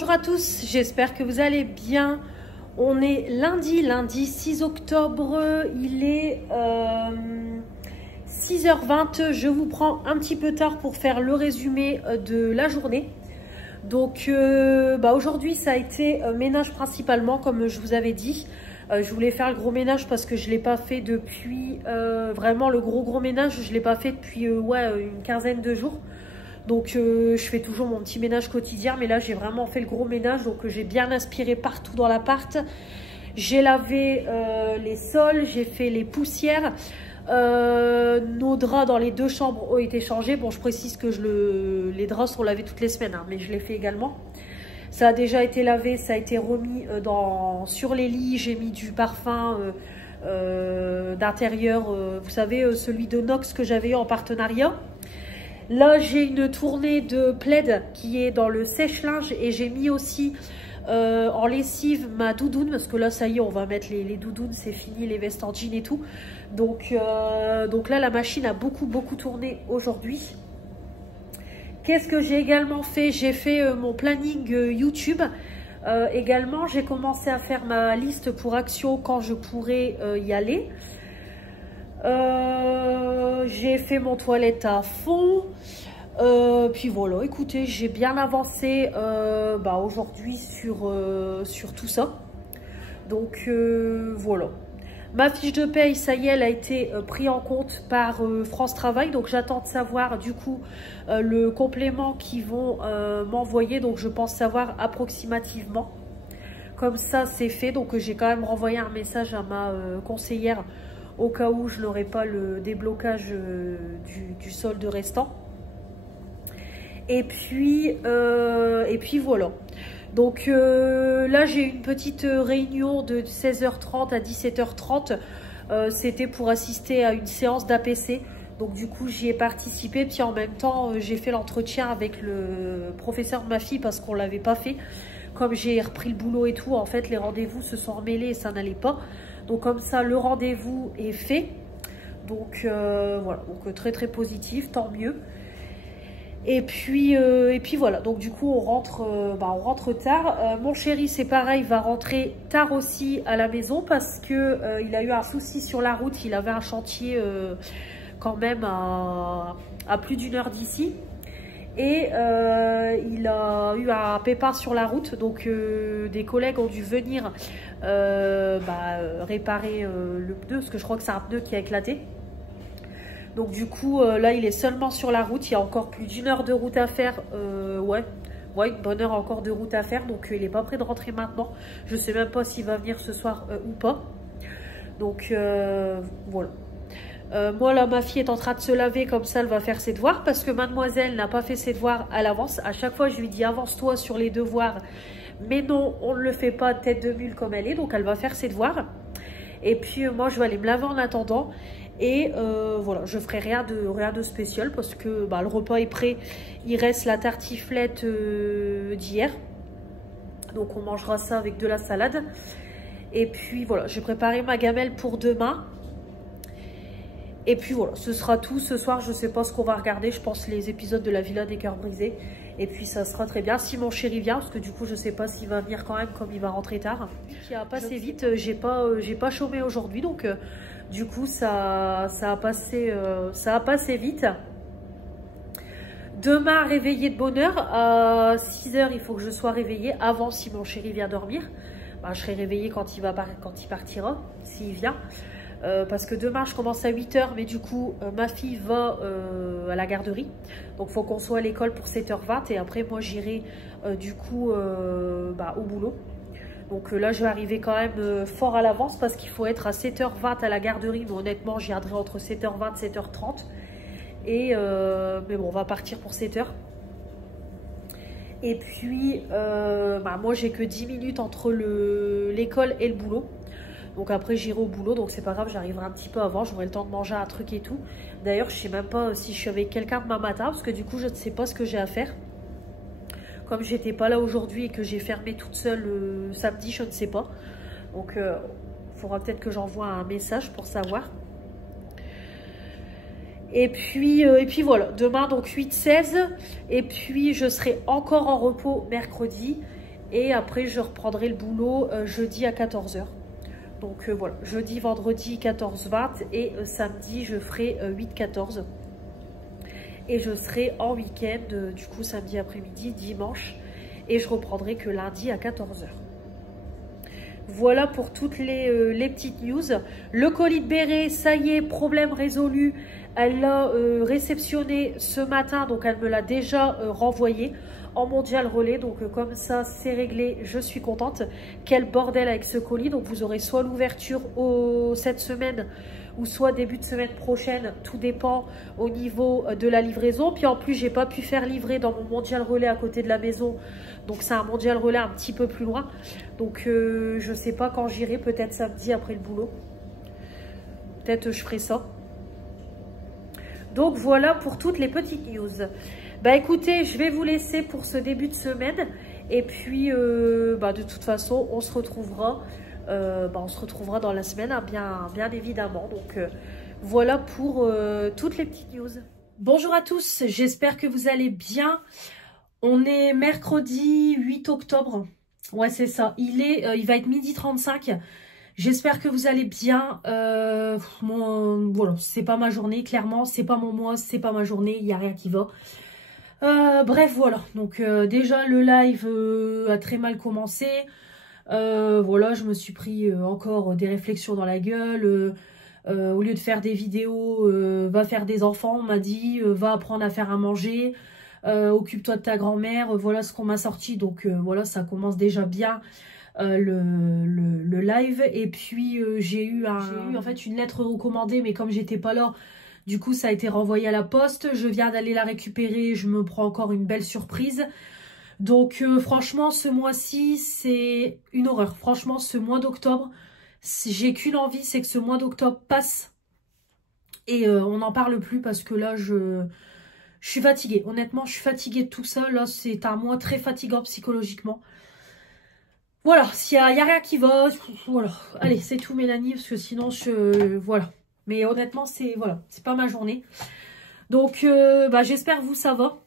Bonjour à tous, j'espère que vous allez bien. On est lundi 6 octobre, il est 6h20. Je vous prends un petit peu tard pour faire le résumé de la journée. Donc aujourd'hui ça a été ménage principalement comme je vous avais dit. Je voulais faire le gros ménage parce que je ne l'ai pas fait depuis, vraiment le gros ménage, je ne l'ai pas fait depuis une quinzaine de jours. Donc je fais toujours mon petit ménage quotidien, mais là j'ai vraiment fait le gros ménage, donc j'ai bien aspiré partout dans l'appart. J'ai lavé les sols, j'ai fait les poussières, nos draps dans les deux chambres ont été changés. Bon, je précise que les draps sont lavés toutes les semaines, hein, mais je l'ai fait également. Ça a déjà été lavé, ça a été remis sur les lits, j'ai mis du parfum d'intérieur, vous savez, celui de Nox que j'avais eu en partenariat. Là, j'ai une tournée de plaid qui est dans le sèche-linge et j'ai mis aussi en lessive ma doudoune parce que là, ça y est, on va mettre les doudounes, c'est fini, les vestes en jean et tout. Donc là, la machine a beaucoup tourné aujourd'hui. Qu'est-ce que j'ai également fait? J'ai fait mon planning YouTube. Également, j'ai commencé à faire ma liste pour Action quand je pourrai y aller. J'ai fait mon toilette à fond. Puis voilà, écoutez, j'ai bien avancé aujourd'hui sur tout ça. Donc voilà. Ma fiche de paye, ça y est, elle a été prise en compte par France Travail. Donc j'attends de savoir du coup le complément qu'ils vont m'envoyer. Donc je pense savoir approximativement. Comme ça, c'est fait. Donc j'ai quand même renvoyé un message à ma conseillère au cas où je n'aurai pas le déblocage du solde restant. Et puis voilà. Donc là, j'ai une petite réunion de 16h30 à 17h30. C'était pour assister à une séance d'APC. Donc du coup, j'y ai participé. Puis en même temps, j'ai fait l'entretien avec le professeur de ma fille parce qu'on ne l'avait pas fait. Comme j'ai repris le boulot et tout, en fait, les rendez-vous se sont emmêlés et ça n'allait pas. Donc comme ça, le rendez-vous est fait. Donc voilà, donc très positif, tant mieux. Et puis voilà, donc du coup on rentre tard. Mon chéri, c'est pareil, va rentrer tard aussi à la maison parce que il a eu un souci sur la route. Il avait un chantier quand même à plus d'1 heure d'ici. Et il a eu un pépin sur la route, donc des collègues ont dû venir réparer le pneu, parce que je crois que c'est un pneu qui a éclaté. Donc du coup, là, il est seulement sur la route, il y a encore plus d'1 heure de route à faire, une bonne heure encore de route à faire, donc il n'est pas prêt de rentrer maintenant. Je ne sais même pas s'il va venir ce soir ou pas. Donc voilà. Moi là, ma fille est en train de se laver, comme ça elle va faire ses devoirs parce que mademoiselle n'a pas fait ses devoirs à l'avance. À chaque fois je lui dis avance-toi sur les devoirs, mais non, on ne le fait pas tête de mule comme elle est, donc elle va faire ses devoirs. Et puis moi je vais aller me laver en attendant et voilà, je ferai rien de spécial parce que le repas est prêt. Il reste la tartiflette d'hier, donc on mangera ça avec de la salade. Et puis voilà, j'ai préparé ma gamelle pour demain. Et puis voilà, ce sera tout. Ce soir, je ne sais pas ce qu'on va regarder. Je pense les épisodes de la Villa des Cœurs Brisés. Et puis ça sera très bien. Si mon chéri vient, parce que du coup, je ne sais pas s'il va venir quand même, comme il va rentrer tard. Qui a passé vite. J'ai pas chômé aujourd'hui. Donc du coup, ça a passé vite. Demain, réveillé de bonne heure. À 6 h, il faut que je sois réveillée avant si mon chéri vient dormir. Je serai réveillée quand il partira, s'il vient. Parce que demain je commence à 8 h, mais du coup ma fille va à la garderie, donc il faut qu'on soit à l'école pour 7h20 et après moi j'irai du coup au boulot. Donc là je vais arriver quand même fort à l'avance parce qu'il faut être à 7h20 à la garderie, mais honnêtement j'y viendrai entre 7h20 et 7h30 et mais bon, on va partir pour 7 h. Et puis moi j'ai que 10 minutes entre l'école et le boulot. Donc après j'irai au boulot, donc c'est pas grave, j'arriverai un petit peu avant, j'aurai le temps de manger un truc et tout. D'ailleurs je sais même pas si je suis avec quelqu'un demain matin, parce que du coup je ne sais pas ce que j'ai à faire. Comme j'étais pas là aujourd'hui et que j'ai fermé toute seule samedi, je ne sais pas. Donc il faudra peut-être que j'envoie un message pour savoir. Et puis voilà, demain donc 8-16. Et puis je serai encore en repos mercredi. Et après, je reprendrai le boulot jeudi à 14 h. Donc voilà, jeudi, vendredi 14-20 et samedi, je ferai 8-14. Et je serai en week-end, du coup, samedi après-midi, dimanche. Et je reprendrai que lundi à 14 h. Voilà pour toutes les petites news. Le colis de Béret, ça y est, problème résolu. Elle l'a réceptionné ce matin, donc elle me l'a déjà renvoyé en mondial relais. Donc comme ça, c'est réglé, je suis contente. Quel bordel avec ce colis. Donc vous aurez soit l'ouverture cette semaine ou soit début de semaine prochaine. Tout dépend au niveau de la livraison. Puis en plus, j'ai pas pu faire livrer dans mon mondial relais à côté de la maison. Donc c'est un mondial relais un petit peu plus loin. Donc je sais pas quand j'irai, peut-être samedi après le boulot. Peut-être je ferai ça. Donc voilà pour toutes les petites news. Bah écoutez, je vais vous laisser pour ce début de semaine. Et puis de toute façon, on se retrouvera. On se retrouvera dans la semaine, hein, bien évidemment. Donc voilà pour toutes les petites news. Bonjour à tous, j'espère que vous allez bien. On est mercredi 8 octobre. Ouais, c'est ça. Il va être 12h35. J'espère que vous allez bien. Voilà, c'est pas ma journée, clairement. C'est pas mon mois, c'est pas ma journée. Il n'y a rien qui va. Bref, voilà. Donc, déjà, le live a très mal commencé. Voilà, je me suis pris encore des réflexions dans la gueule. Au lieu de faire des vidéos, va faire des enfants, on m'a dit. Va apprendre à faire à manger. Occupe-toi de ta grand-mère. Voilà ce qu'on m'a sorti. Donc, voilà, ça commence déjà bien. Le live. Et puis j'ai eu en fait une lettre recommandée, mais comme j'étais pas là, du coup ça a été renvoyé à la poste. Je viens d'aller la récupérer, je me prends encore une belle surprise. Donc franchement ce mois-ci c'est une horreur. Franchement ce mois d'octobre, j'ai qu'une envie, c'est que ce mois d'octobre passe et on n'en parle plus, parce que là je suis fatiguée. Honnêtement je suis fatiguée de tout ça. Là c'est un mois très fatigant psychologiquement. Voilà, s'il y a rien qui va, voilà. Allez, c'est tout Mélanie, parce que sinon, voilà. Mais honnêtement, c'est pas ma journée. Donc, j'espère que vous, ça va.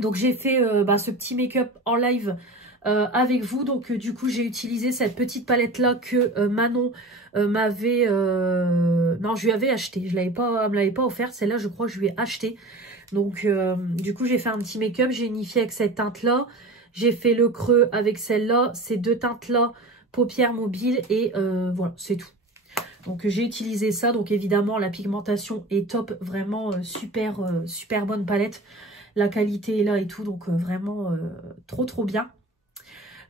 Donc, j'ai fait ce petit make-up en live avec vous. Donc, du coup, j'ai utilisé cette petite palette-là que Manon m'avait... non, je lui avais acheté. Elle me l'avait pas offerte. Celle-là, je crois que je lui ai acheté. Donc, du coup, j'ai fait un petit make-up. J'ai unifié avec cette teinte-là. J'ai fait le creux avec celle-là, ces deux teintes-là, paupières mobiles et voilà, c'est tout. Donc j'ai utilisé ça, donc évidemment la pigmentation est top, vraiment super bonne palette. La qualité est là et tout, donc vraiment trop bien.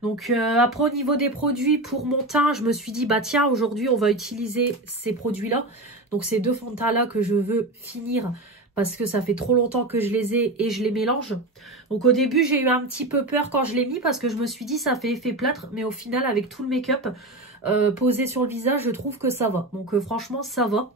Donc après au niveau des produits pour mon teint, je me suis dit bah tiens aujourd'hui on va utiliser ces produits-là. Donc ces deux fonds de teint-là que je veux finir, parce que ça fait trop longtemps que je les ai et je les mélange. Donc au début, j'ai eu un petit peu peur quand je l'ai mis, parce que je me suis dit ça fait effet plâtre. Mais au final, avec tout le make-up posé sur le visage, je trouve que ça va. Donc franchement, ça va.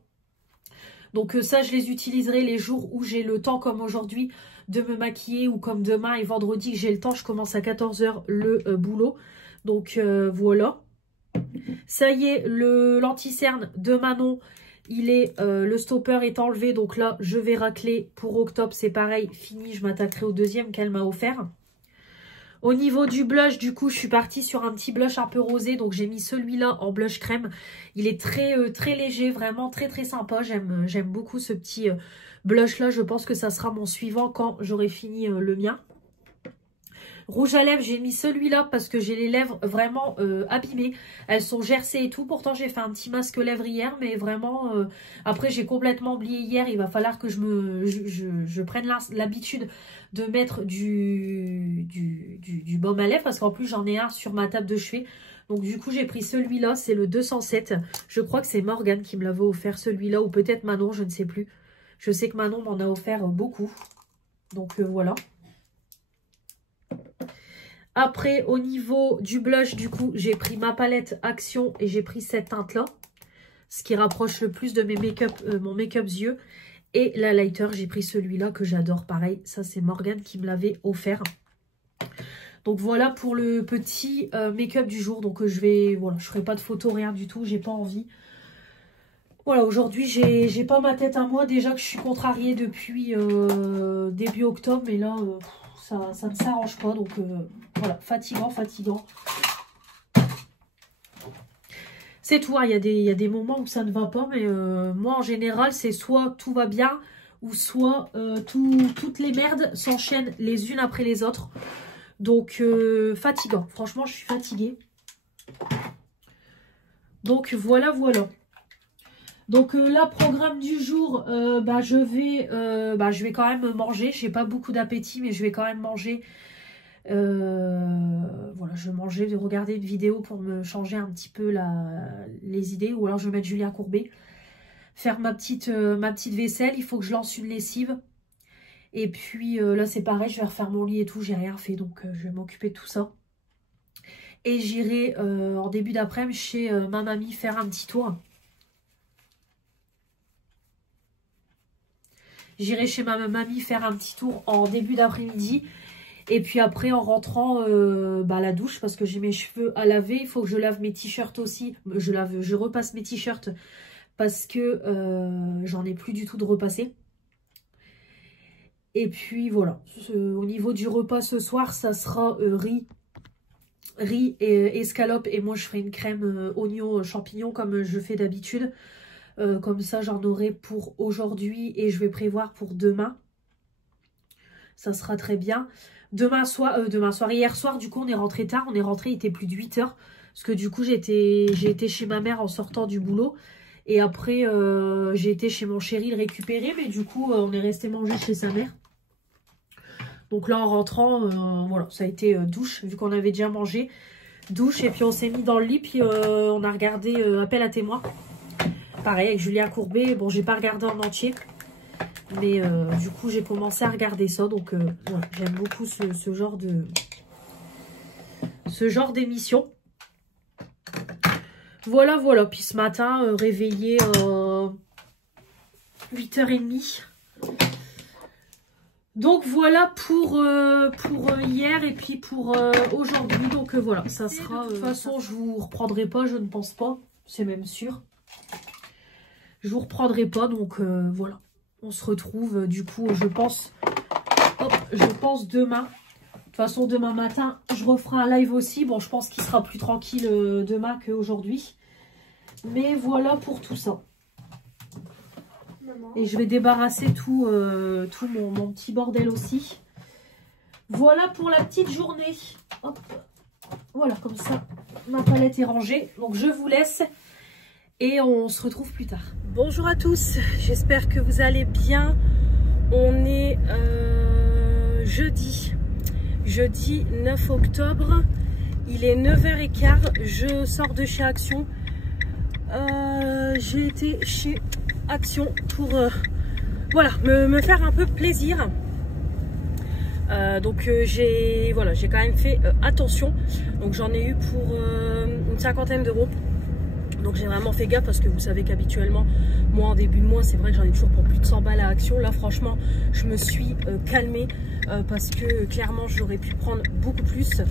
Donc ça, je les utiliserai les jours où j'ai le temps, comme aujourd'hui, de me maquiller, ou comme demain et vendredi que j'ai le temps. Je commence à 14 h le boulot. Donc voilà. Ça y est, l'anti-cerne de Manon, le stopper est enlevé, donc là je vais racler pour octobre, c'est pareil, fini, je m'attaquerai au deuxième qu'elle m'a offert. Au niveau du blush, du coup je suis partie sur un petit blush un peu rosé, donc j'ai mis celui-là en blush crème. Il est très léger, vraiment très sympa, j'aime beaucoup ce petit blush là. Je pense que ça sera mon suivant quand j'aurai fini le mien. Rouge à lèvres, j'ai mis celui-là parce que j'ai les lèvres vraiment abîmées. Elles sont gercées et tout. Pourtant, j'ai fait un petit masque lèvres hier, mais vraiment... après, j'ai complètement oublié hier. Il va falloir que je prenne l'habitude de mettre du baume à lèvres, parce qu'en plus, j'en ai un sur ma table de chevet. Donc, du coup, j'ai pris celui-là. C'est le 207. Je crois que c'est Morgane qui me l'avait offert, celui-là. Ou peut-être Manon, je ne sais plus. Je sais que Manon m'en a offert beaucoup. Donc, voilà. Après, au niveau du blush, du coup, j'ai pris ma palette Action et j'ai pris cette teinte-là. Ce qui rapproche le plus de mon make-up yeux. Et la lighter, j'ai pris celui-là que j'adore. Pareil, ça c'est Morgane qui me l'avait offert. Donc voilà pour le petit make-up du jour. Donc je ferai pas de photos, rien du tout. J'ai pas envie. Voilà, aujourd'hui, j'ai pas ma tête à moi. Déjà que je suis contrariée depuis début octobre. Mais là... ça ne s'arrange pas. Donc voilà, fatigant. C'est tout, hein. Il y a des moments où ça ne va pas, mais moi en général, c'est soit tout va bien, ou soit toutes les merdes s'enchaînent les unes après les autres. Donc fatigant, franchement je suis fatiguée. Donc voilà. Donc là, programme du jour, je vais quand même manger. J'ai pas beaucoup d'appétit, mais je vais quand même manger. Voilà, je vais manger, de regarder une vidéo pour me changer un petit peu les idées. Ou alors je vais mettre Julien Courbet. Faire ma petite vaisselle. Il faut que je lance une lessive. Et puis là, c'est pareil, je vais refaire mon lit et tout. J'ai rien fait, donc je vais m'occuper de tout ça. Et j'irai en début d'après-midi chez ma mamie faire un petit tour. J'irai chez ma mamie faire un petit tour en début d'après-midi. Et puis après, en rentrant, la douche, parce que j'ai mes cheveux à laver. Il faut que je lave mes t-shirts aussi. Je repasse mes t-shirts parce que j'en ai plus du tout de repassé. Et puis voilà. Au niveau du repas ce soir, ça sera riz et escalope. Et moi, je ferai une crème oignon champignon comme je fais d'habitude. Comme ça, j'en aurai pour aujourd'hui et je vais prévoir pour demain. Ça sera très bien. Hier soir, du coup, on est rentré tard. On est rentré, il était plus de 8 h. Parce que du coup, j'ai été chez ma mère en sortant du boulot. Et après, j'ai été chez mon chéri le récupérer. Mais du coup, on est resté manger chez sa mère. Donc là, en rentrant, voilà, ça a été douche, vu qu'on avait déjà mangé. Douche, et puis on s'est mis dans le lit. Puis on a regardé Appel à témoins. Pareil, avec Julien Courbet. Bon, j'ai pas regardé en entier. Mais du coup, j'ai commencé à regarder ça. Donc, voilà, j'aime beaucoup ce genre d'émission. Voilà. Puis ce matin, réveillé 8h30. Donc, voilà pour hier et puis pour aujourd'hui. Donc, voilà, ça sera... de toute façon, je vous reprendrai pas, je ne pense pas. C'est même sûr. Je vous reprendrai pas, donc voilà. On se retrouve, du coup, je pense demain. De toute façon, demain matin, je referai un live aussi. Bon, je pense qu'il sera plus tranquille demain qu'aujourd'hui. Mais voilà pour tout ça. Maman. Et je vais débarrasser tout mon petit bordel aussi. Voilà pour la petite journée. Hop. Voilà, comme ça, ma palette est rangée. Donc, je vous laisse. Et on se retrouve plus tard. Bonjour à tous, j'espère que vous allez bien. On est jeudi 9 octobre. Il est 9h15, je sors de chez Action. J'ai été chez Action pour voilà, me faire un peu plaisir. Donc j'ai quand même fait attention. Donc j'en ai eu pour une 50aine d'euros. Donc j'ai vraiment fait gaffe parce que vous savez qu'habituellement, moi en début de mois, c'est vrai que j'en ai toujours pour plus de 100 balles à Action. Là franchement, je me suis calmée parce que clairement, j'aurais pu prendre beaucoup plus.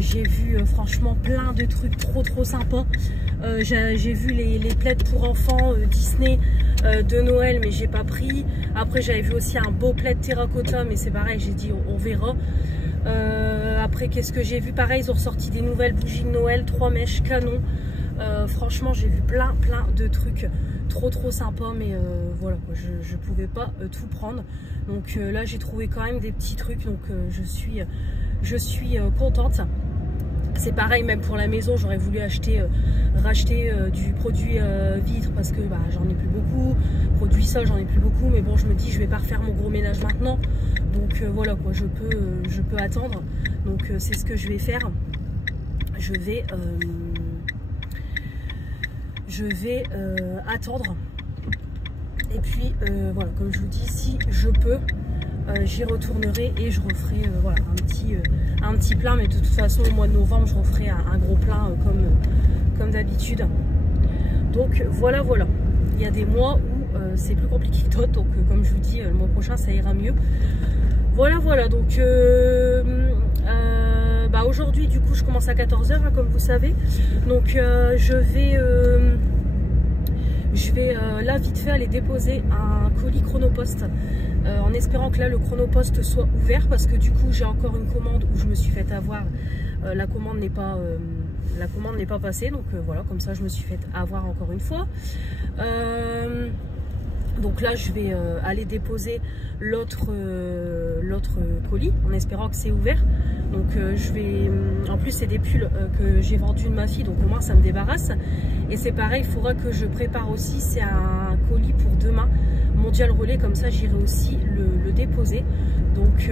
J'ai vu franchement plein de trucs trop sympas. J'ai vu les plaids pour enfants Disney de Noël, mais j'ai pas pris. Après j'avais vu aussi un beau plaid terracotta, mais c'est pareil, j'ai dit on verra. Après qu'est-ce que j'ai vu? Pareil, ils ont ressorti des nouvelles bougies de Noël, 3 mèches canon. Franchement, j'ai vu plein de trucs trop sympas, mais voilà, je pouvais pas tout prendre. Donc là, j'ai trouvé quand même des petits trucs, donc je suis contente. C'est pareil, même pour la maison, j'aurais voulu racheter du produit vitre parce que j'en ai plus beaucoup. Produit sol, j'en ai plus beaucoup, mais bon, je me dis, je vais pas refaire mon gros ménage maintenant. Donc voilà, quoi, je peux attendre. Donc c'est ce que je vais faire. Je vais attendre. Et puis voilà, comme je vous dis, si je peux, j'y retournerai et je referai voilà, un petit plein. Mais de toute façon, au mois de novembre, je referai un gros plein comme d'habitude. Donc voilà. Il y a des mois où c'est plus compliqué que d'autres. Donc comme je vous dis, le mois prochain, ça ira mieux. Voilà. Donc aujourd'hui, du coup, je commence à 14 h, hein, comme vous savez. Donc je Je vais là vite fait aller déposer un colis Chronopost en espérant que là le Chronopost soit ouvert, parce que du coup j'ai encore une commande où je me suis fait avoir, la commande n'est pas passée, donc voilà, comme ça je me suis fait avoir encore une fois. Donc là je vais aller déposer l'autre colis en espérant que c'est ouvert. Donc je vais, en plus c'est des pulls que j'ai vendus de ma fille, donc au moins ça me débarrasse. Et c'est pareil, il faudra que je prépare aussi, c'est un colis pour demain, Mondial Relais, comme ça j'irai aussi le déposer. Donc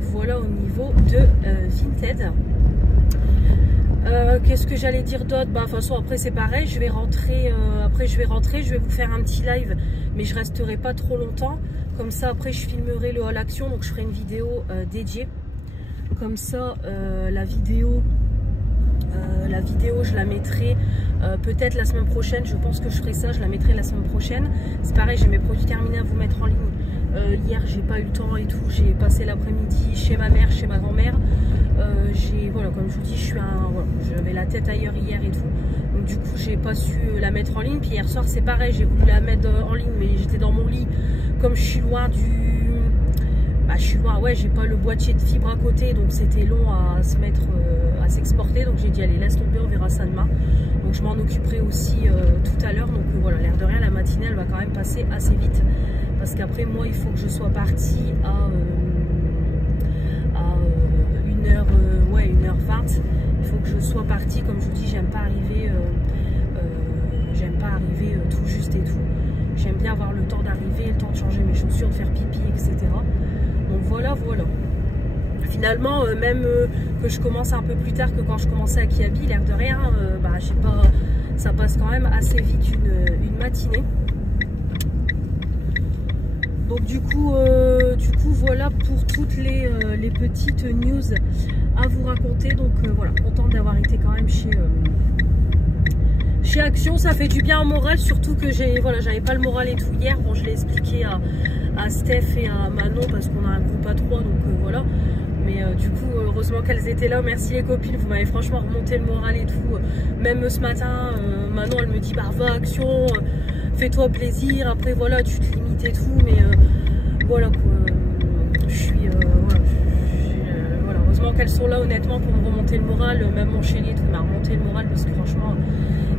voilà au niveau de Vinted. Qu'est-ce que j'allais dire d'autre? Bah, de toute façon après c'est pareil, je vais rentrer, je vais vous faire un petit live, mais je resterai pas trop longtemps. Comme ça après je filmerai le haul action, donc je ferai une vidéo dédiée. Comme ça la vidéo je la mettrai peut-être la semaine prochaine. Je pense que je ferai ça, je la mettrai la semaine prochaine. C'est pareil, j'ai mes produits terminés à vous mettre en ligne. Hier j'ai pas eu le temps et tout, j'ai passé l'après-midi chez ma mère, chez ma grand-mère. Voilà, comme je vous dis, voilà, j'avais la tête ailleurs hier et tout, donc du coup j'ai pas su la mettre en ligne. Puis hier soir c'est pareil, j'ai voulu la mettre en ligne, mais j'étais dans mon lit, comme je suis loin ouais, j'ai pas le boîtier de fibre à côté, donc c'était long à se mettre, à s'exporter. Donc j'ai dit allez, laisse tomber, on verra ça demain. Donc je m'en occuperai aussi tout à l'heure. Donc voilà, l'air de rien, la matinée elle va quand même passer assez vite, parce qu'après moi il faut que je sois partie à 1h20. Il faut que je sois partie, comme je vous dis, j'aime pas arriver tout juste et tout. J'aime bien avoir le temps d'arriver, le temps de changer mes chaussures, de faire pipi, etc. Donc voilà. Finalement, même que je commence un peu plus tard que quand je commençais à Kiabi, l'air de rien, je sais pas, ça passe quand même assez vite une matinée. Donc du coup voilà pour toutes les petites news à vous raconter. Donc voilà, contente d'avoir été quand même chez Action. Ça fait du bien au moral, surtout que j'avais pas le moral et tout hier. Bon, je l'ai expliqué à Steph et à Manon, parce qu'on a un groupe à 3, donc voilà. Mais du coup heureusement qu'elles étaient là. Merci les copines, vous m'avez franchement remonté le moral et tout. Même ce matin Manon elle me dit bah va Action, fais-toi plaisir, après voilà tu te limites et tout, mais voilà quoi, voilà, heureusement qu'elles sont là honnêtement pour me remonter le moral. Même mon chéri et tout m'a remonté le moral, parce que franchement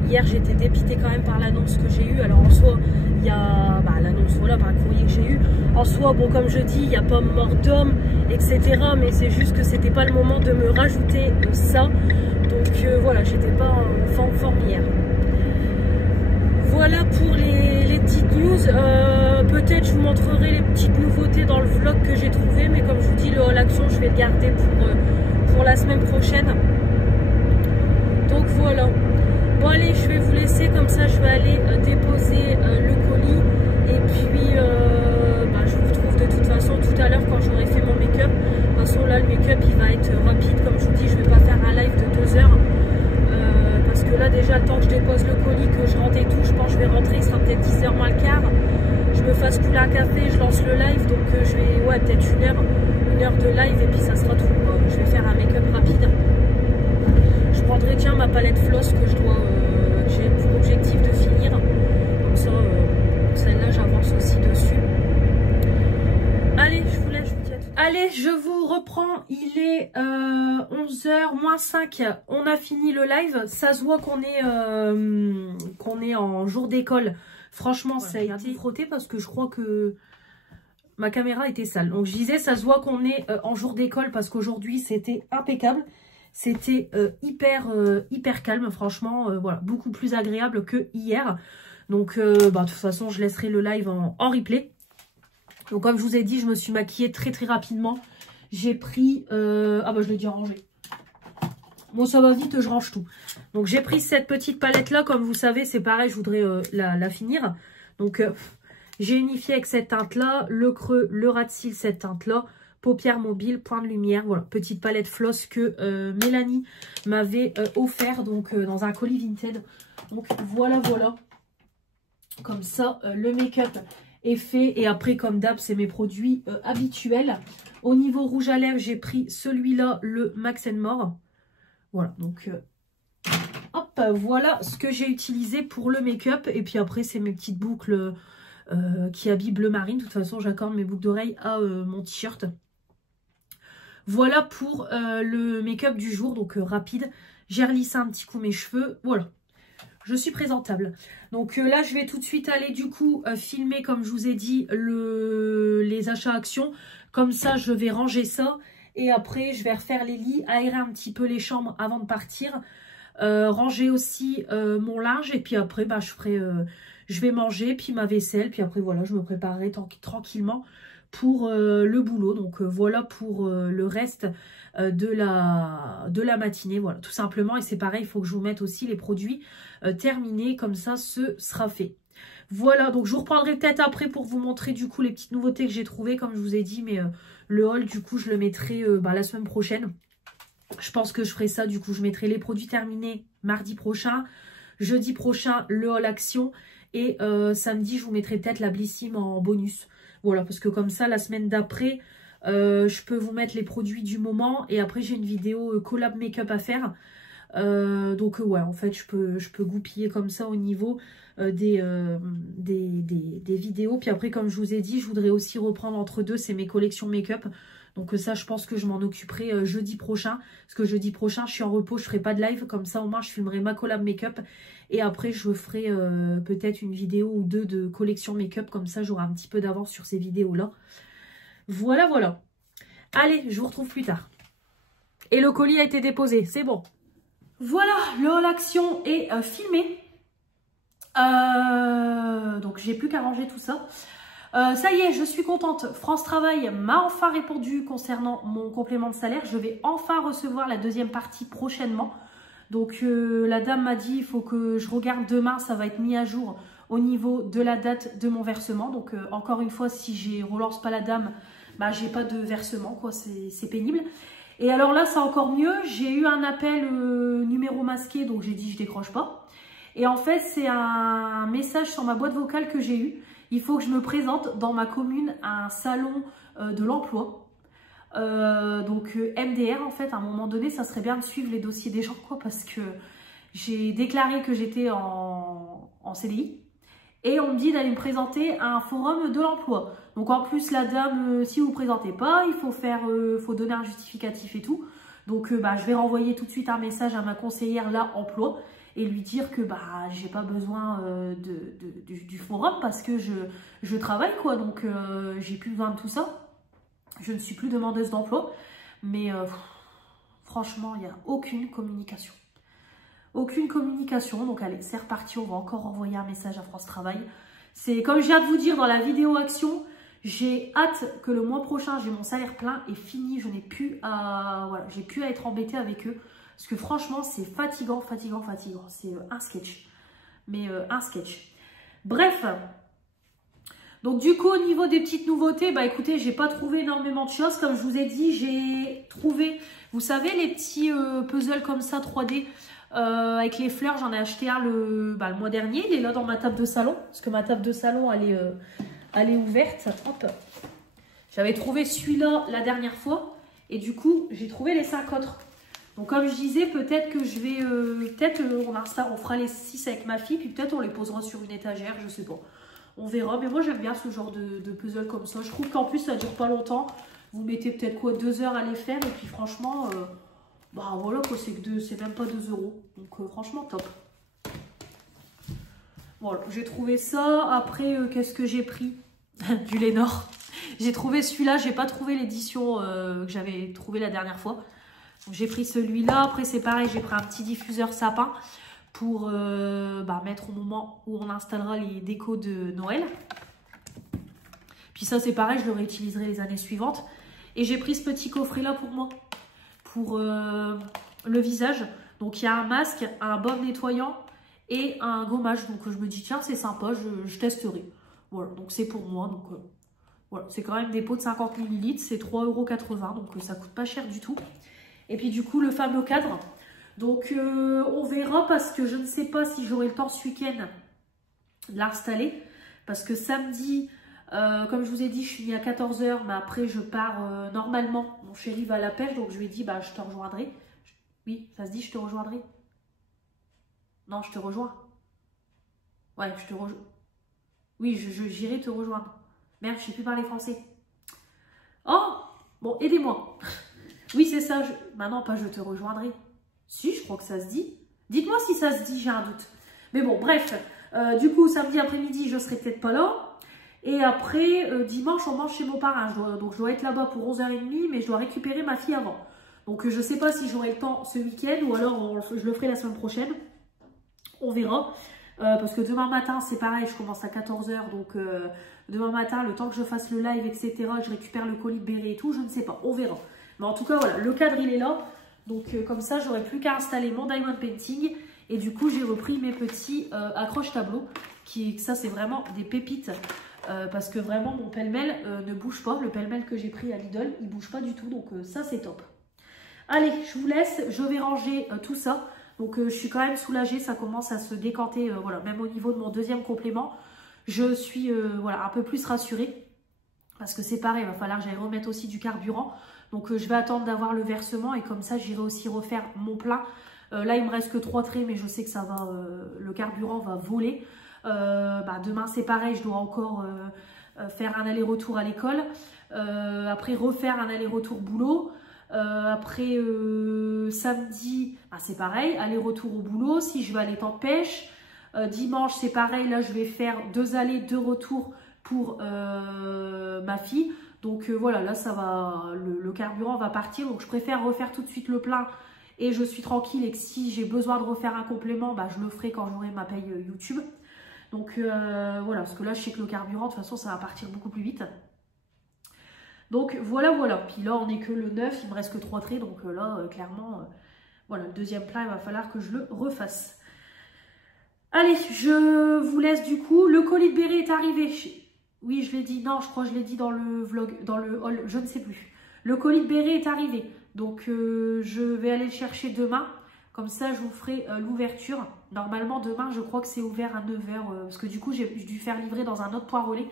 hier j'étais dépitée quand même par l'annonce que j'ai eue. Alors en soi il y a l'annonce, voilà, par le courrier que j'ai eu. En soi bon, comme je dis, il n'y a pas mort d'homme etc, mais c'est juste que c'était pas le moment de me rajouter ça. Donc voilà, j'étais pas en forme hier. Voilà pour les petites news. Peut-être je vous montrerai les petites nouveautés dans le vlog que j'ai trouvé, mais comme je vous dis, le haul action je vais le garder pour la semaine prochaine. Donc voilà. Bon allez, je vais vous laisser, comme ça je vais aller déposer le colis, et puis je vous retrouve de toute façon tout à l'heure quand j'aurai fait mon make-up. De toute façon là le make-up il va être rapide, comme je vous dis, je vais pas faire un live de 2 heures. Parce que là déjà le temps que je dépose le colis, que je rentre et tout, je pense que je vais rentrer, il sera peut-être 10h moins le quart. Je me fasse couler un café, je lance le live, donc je vais, ouais, peut-être une heure de live, et puis ça sera tout. Je vais faire un make-up rapide. Je prendrai tiens ma palette floss que j'ai pour objectif de finir. Comme ça, celle-là j'avance aussi dessus. Allez, je vous laisse, je vous dis à tout. Allez, je vous reprends, il est 11h moins 5, on a fini le live. Ça se voit qu'on est en jour d'école. Franchement, ouais, ça a été frotté parce que je crois que ma caméra était sale. Donc je disais, ça se voit qu'on est en jour d'école, parce qu'aujourd'hui c'était impeccable. C'était hyper calme, franchement, voilà, beaucoup plus agréable que hier. Donc de toute façon, je laisserai le live en replay. Donc comme je vous ai dit, je me suis maquillée très rapidement. J'ai pris... je l'ai déjà rangé. Bon, ça va vite, je range tout. Donc j'ai pris cette petite palette-là, comme vous savez, c'est pareil, je voudrais la finir. Donc j'ai unifié avec cette teinte-là, le creux, le ras de cils, cette teinte-là, paupières mobiles, point de lumière. Voilà, petite palette floss que Mélanie m'avait offert, donc dans un colis Vinted. Donc voilà. Comme ça, le make-up est fait. Et après, comme d'hab, c'est mes produits habituels. Au niveau rouge à lèvres, j'ai pris celui-là, le Max & More. Voilà, donc hop. hop, voilà ce que j'ai utilisé pour le make-up. Et puis après, c'est mes petites boucles qui habillent bleu marine. De toute façon, j'accorde mes boucles d'oreilles à mon t-shirt. Voilà pour le make-up du jour, donc rapide. J'ai relissé un petit coup mes cheveux, voilà. Je suis présentable. Donc là, je vais tout de suite aller du coup filmer, comme je vous ai dit, les achats actions. Comme ça, je vais ranger ça. Et après, je vais refaire les lits, aérer un petit peu les chambres avant de partir. Ranger aussi mon linge. Et puis après, bah, je vais manger, puis ma vaisselle. Puis après, voilà, je me préparerai tranquillement pour le boulot. Donc voilà pour le reste de la matinée. Voilà, tout simplement. Et c'est pareil, il faut que je vous mette aussi les produits terminés. Comme ça, ce sera fait. Voilà, donc je vous reprendrai peut-être après pour vous montrer du coup les petites nouveautés que j'ai trouvées, comme je vous ai dit. Mais le haul, du coup, je le mettrai la semaine prochaine. Je pense que je ferai ça. Du coup, je mettrai les produits terminés mardi prochain. Jeudi prochain, le haul action. Et samedi, je vous mettrai peut-être la Blissim en bonus. Voilà, parce que comme ça, la semaine d'après, je peux vous mettre les produits du moment. Et après, j'ai une vidéo collab make-up à faire. Donc, ouais, en fait, je peux goupiller comme ça au niveau des vidéos. Puis après, comme je vous ai dit, je voudrais aussi reprendre entre deux, c'est mes collections make-up. Donc ça, je pense que je m'en occuperai jeudi prochain. Parce que jeudi prochain, je suis en repos, je ne ferai pas de live. Comme ça, au moins, je filmerai ma collab make-up. Et après, je ferai peut-être une vidéo ou deux de collection make-up. Comme ça, j'aurai un petit peu d'avance sur ces vidéos-là. Voilà, voilà. Allez, je vous retrouve plus tard. Et le colis a été déposé, c'est bon. Voilà, le haul action est filmé. Donc, j'ai plus qu'à ranger tout ça. Ça y est, je suis contente. France Travail m'a enfin répondu concernant mon complément de salaire. Je vais enfin recevoir la deuxième partie prochainement. Donc, la dame m'a dit, il faut que je regarde demain. Ça va être mis à jour au niveau de la date de mon versement. Donc, encore une fois, si je relance pas la dame, bah, j'ai pas de versement, quoi. C'est pénible. Et alors là, c'est encore mieux. J'ai eu un appel numéro masqué, donc j'ai dit, je décroche pas. Et en fait, c'est un message sur ma boîte vocale que j'ai eu. Il faut que je me présente dans ma commune à un salon de l'emploi. Donc MDR, en fait, à un moment donné, ça serait bien de suivre les dossiers des gens, quoi, parce que j'ai déclaré que j'étais en CDI. Et on me dit d'aller me présenter à un forum de l'emploi. Donc en plus, la dame, si vous ne vous présentez pas, il faut donner un justificatif et tout. Donc bah, je vais renvoyer tout de suite un message à ma conseillère là, emploi, et lui dire que bah, j'ai pas besoin du forum parce que je travaille, quoi. Donc j'ai plus besoin de tout ça. Je ne suis plus demandeuse d'emploi. Mais franchement, il n'y a aucune communication. Aucune communication. Donc allez, c'est reparti. On va encore envoyer un message à France Travail. C'est comme je viens de vous dire dans la vidéo action. J'ai hâte que le mois prochain, j'ai mon salaire plein et fini. Je n'ai plus à, voilà, j'ai plus à être embêtée avec eux. Parce que franchement, c'est fatigant. C'est un sketch. Mais un sketch. Bref. Donc du coup, au niveau des petites nouveautés, bah écoutez, j'ai pas trouvé énormément de choses. Comme je vous ai dit, j'ai trouvé, vous savez, les petits puzzles comme ça, 3D, avec les fleurs. J'en ai acheté un le mois dernier. Il est là dans ma table de salon. Parce que ma table de salon, elle est ouverte. Hop. J'avais trouvé celui-là la dernière fois. Et du coup, j'ai trouvé les 5 autres. Donc comme je disais, peut-être que je vais... on fera les 6 avec ma fille. Puis peut-être on les posera sur une étagère, je sais pas. On verra. Mais moi, j'aime bien ce genre de puzzle comme ça. Je trouve qu'en plus, ça dure pas longtemps. Vous mettez peut-être quoi, 2 heures à les faire. Et puis franchement, bah voilà quoi, c'est même pas 2 €. Donc franchement, top. Voilà, j'ai trouvé ça. Après, qu'est-ce que j'ai pris? Du Lénore. J'ai trouvé celui-là. J'ai pas trouvé l'édition que j'avais trouvé la dernière fois. J'ai pris celui-là. Après, c'est pareil, j'ai pris un petit diffuseur sapin pour mettre au moment où on installera les décos de Noël. Puis ça, c'est pareil, je le réutiliserai les années suivantes. Et j'ai pris ce petit coffret-là pour moi, pour le visage. Donc, il y a un masque, un baume nettoyant et un gommage. Donc, je me dis, tiens, c'est sympa, je testerai. Voilà, donc c'est pour moi. Donc, voilà, c'est quand même des pots de 50 ml, c'est 3,80 €. Donc, ça coûte pas cher du tout. Et puis, du coup, le fameux cadre. Donc, on verra parce que je ne sais pas si j'aurai le temps ce week-end de l'installer. Parce que samedi, comme je vous ai dit, je finis à 14 h. Mais après, je pars normalement. Mon chéri va à la pêche. Donc, je lui ai dit, bah, je te rejoindrai. Oui, ça se dit, je te rejoindrai. Non, je te rejoins. Ouais, je te rejoins. Oui, j'irai te rejoindre. Merde, je sais plus parler français. Oh, bon, aidez-moi. Oui, c'est ça. Maintenant, pas je te rejoindrai. Si, je crois que ça se dit. Dites-moi si ça se dit, j'ai un doute. Mais bon, bref. Du coup, samedi après-midi, je serai peut-être pas là. Et après, dimanche, on mange chez mon parrain. Donc, je dois être là-bas pour 11h30, mais je dois récupérer ma fille avant. Donc, je ne sais pas si j'aurai le temps ce week-end ou alors je le ferai la semaine prochaine. On verra. Parce que demain matin, c'est pareil, je commence à 14h. Donc, demain matin, le temps que je fasse le live, etc., je récupère le colis de béret et tout, je ne sais pas. On verra. Mais en tout cas, voilà, le cadre, il est là. Donc, comme ça, j'aurai plus qu'à installer mon diamond painting. Et du coup, j'ai repris mes petits accroche-tableaux. Ça, c'est vraiment des pépites. Parce que vraiment, mon pêle-mêle ne bouge pas. Le pêle-mêle que j'ai pris à Lidl, il ne bouge pas du tout. Donc, ça, c'est top. Allez, je vous laisse. Je vais ranger tout ça. Donc, je suis quand même soulagée. Ça commence à se décanter, voilà, même au niveau de mon deuxième complément. Je suis voilà, un peu plus rassurée. Parce que c'est pareil, il va falloir que j'aille remettre aussi du carburant. Donc, je vais attendre d'avoir le versement. Et comme ça, j'irai aussi refaire mon plein. Là, il me reste que 3 traits. Mais je sais que ça va, le carburant va voler. Demain, c'est pareil. Je dois encore faire un aller-retour à l'école. Après, refaire un aller-retour boulot. Après samedi, c'est pareil, aller-retour au boulot. Si je vais à l'étang de pêche, dimanche c'est pareil, là je vais faire 2 allers, 2 retours pour ma fille. Donc voilà, là ça va, le carburant va partir. Donc je préfère refaire tout de suite le plein et je suis tranquille. Et que si j'ai besoin de refaire un complément, je le ferai quand j'aurai ma paye YouTube. Donc voilà, parce que là je sais que le carburant de toute façon ça va partir beaucoup plus vite. Donc voilà, voilà. Puis là, on n'est que le 9, il me reste que 3 traits. Donc là, clairement, voilà, le deuxième plein, il va falloir que je le refasse. Allez, je vous laisse du coup. Le colis de béret est arrivé. Oui, je l'ai dit. Non, je crois que je l'ai dit dans le vlog, dans le haul, je ne sais plus. Le colis de béret est arrivé. Donc je vais aller le chercher demain. Comme ça, je vous ferai l'ouverture. Normalement, demain, je crois que c'est ouvert à 9h. Parce que du coup, j'ai dû faire livrer dans un autre poids relais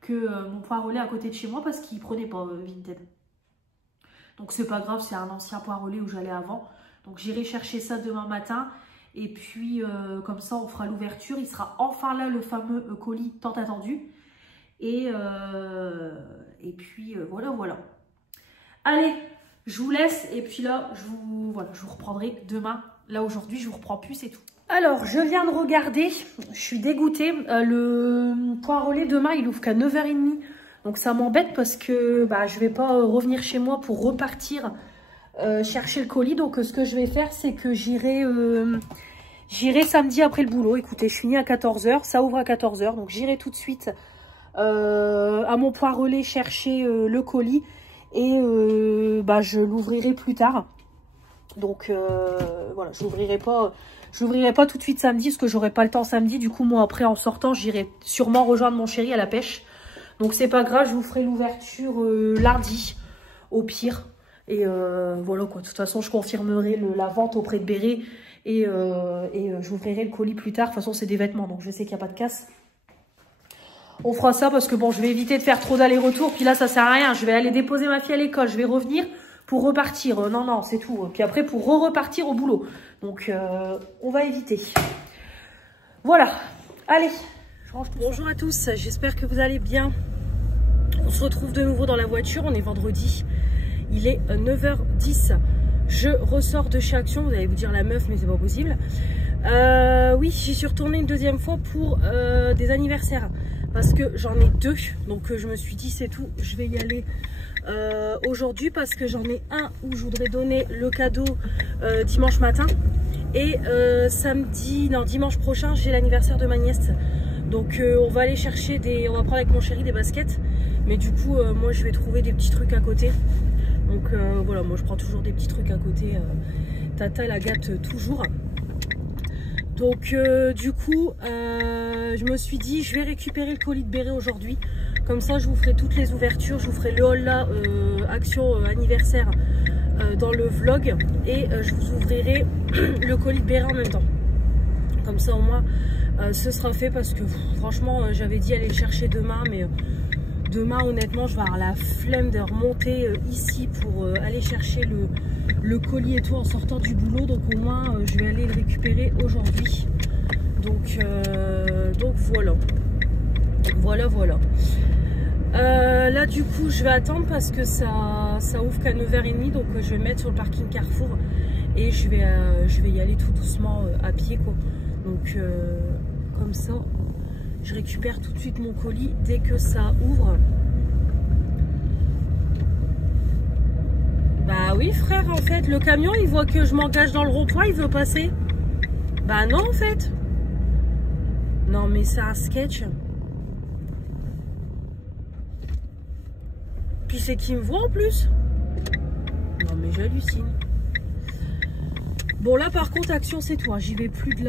que mon poids relais à côté de chez moi parce qu'il ne prenait pas Vinted. Donc c'est pas grave, c'est un ancien poids relais où j'allais avant. Donc j'irai chercher ça demain matin et puis comme ça on fera l'ouverture. Il sera enfin là le fameux colis tant attendu. Et puis voilà, voilà. Allez, je vous laisse et puis là je vous reprendrai demain. Là aujourd'hui je vous reprends plus, c'est tout. Alors, je viens de regarder, je suis dégoûtée, le point relais demain, il ouvre qu'à 9h30. Donc ça m'embête parce que je ne vais pas revenir chez moi pour repartir chercher le colis. Donc ce que je vais faire, c'est que j'irai samedi après le boulot. Écoutez, je finis à 14h, ça ouvre à 14h. Donc j'irai tout de suite à mon point relais chercher le colis. Et je l'ouvrirai plus tard. Donc voilà, je l'ouvrirai pas tout de suite samedi parce que j'aurai pas le temps samedi. Du coup, moi après en sortant, j'irai sûrement rejoindre mon chéri à la pêche. Donc c'est pas grave, je vous ferai l'ouverture lundi au pire. Et voilà quoi. De toute façon, je confirmerai la vente auprès de Béret et j'ouvrirai le colis plus tard. De toute façon, c'est des vêtements, donc je sais qu'il n'y a pas de casse. On fera ça parce que bon, je vais éviter de faire trop d'allers-retours. Puis là, ça sert à rien. Je vais aller déposer ma fille à l'école. Je vais revenir pour repartir. Non, c'est tout. Puis après, pour repartir au boulot. Donc, on va éviter. Voilà. Allez. Bonjour à tous. J'espère que vous allez bien. On se retrouve de nouveau dans la voiture. On est vendredi. Il est 9h10. Je ressors de chez Action. Vous allez vous dire la meuf, mais c'est pas possible. Oui, j'y suis retournée une deuxième fois pour des anniversaires. Parce que j'en ai 2. Donc, je me suis dit, c'est tout. Je vais y aller aujourd'hui parce que j'en ai un où je voudrais donner le cadeau dimanche matin. Et dimanche prochain, j'ai l'anniversaire de ma nièce. Donc, on va aller chercher on va prendre avec mon chéri des baskets. Mais du coup, moi, je vais trouver des petits trucs à côté. Donc, voilà, moi, je prends toujours des petits trucs à côté. Tata la gâte toujours. Donc du coup, je me suis dit, je vais récupérer le colis de Béret aujourd'hui. Comme ça, je vous ferai toutes les ouvertures. Je vous ferai le haul là, action anniversaire dans le vlog. Et je vous ouvrirai le colis de Béret en même temps. Comme ça, au moins, ce sera fait. Parce que franchement, j'avais dit aller le chercher demain. Mais Demain, honnêtement, je vais avoir la flemme de remonter ici pour aller chercher le colis et tout en sortant du boulot. Donc au moins, je vais aller le récupérer aujourd'hui. Donc voilà. Voilà. Là du coup je vais attendre parce que ça ouvre qu'à 9h30, donc je vais me mettre sur le parking Carrefour et je vais y aller tout doucement à pied quoi. Donc comme ça je récupère tout de suite mon colis dès que ça ouvre. Bah oui frère, en fait le camion il voit que je m'engage dans le rond-point, il veut passer. Bah non en fait. Non mais c'est un sketch. Puis c'est qui me voit en plus. Non mais j'hallucine. Bon là par contre action c'est toi. J'y vais plus du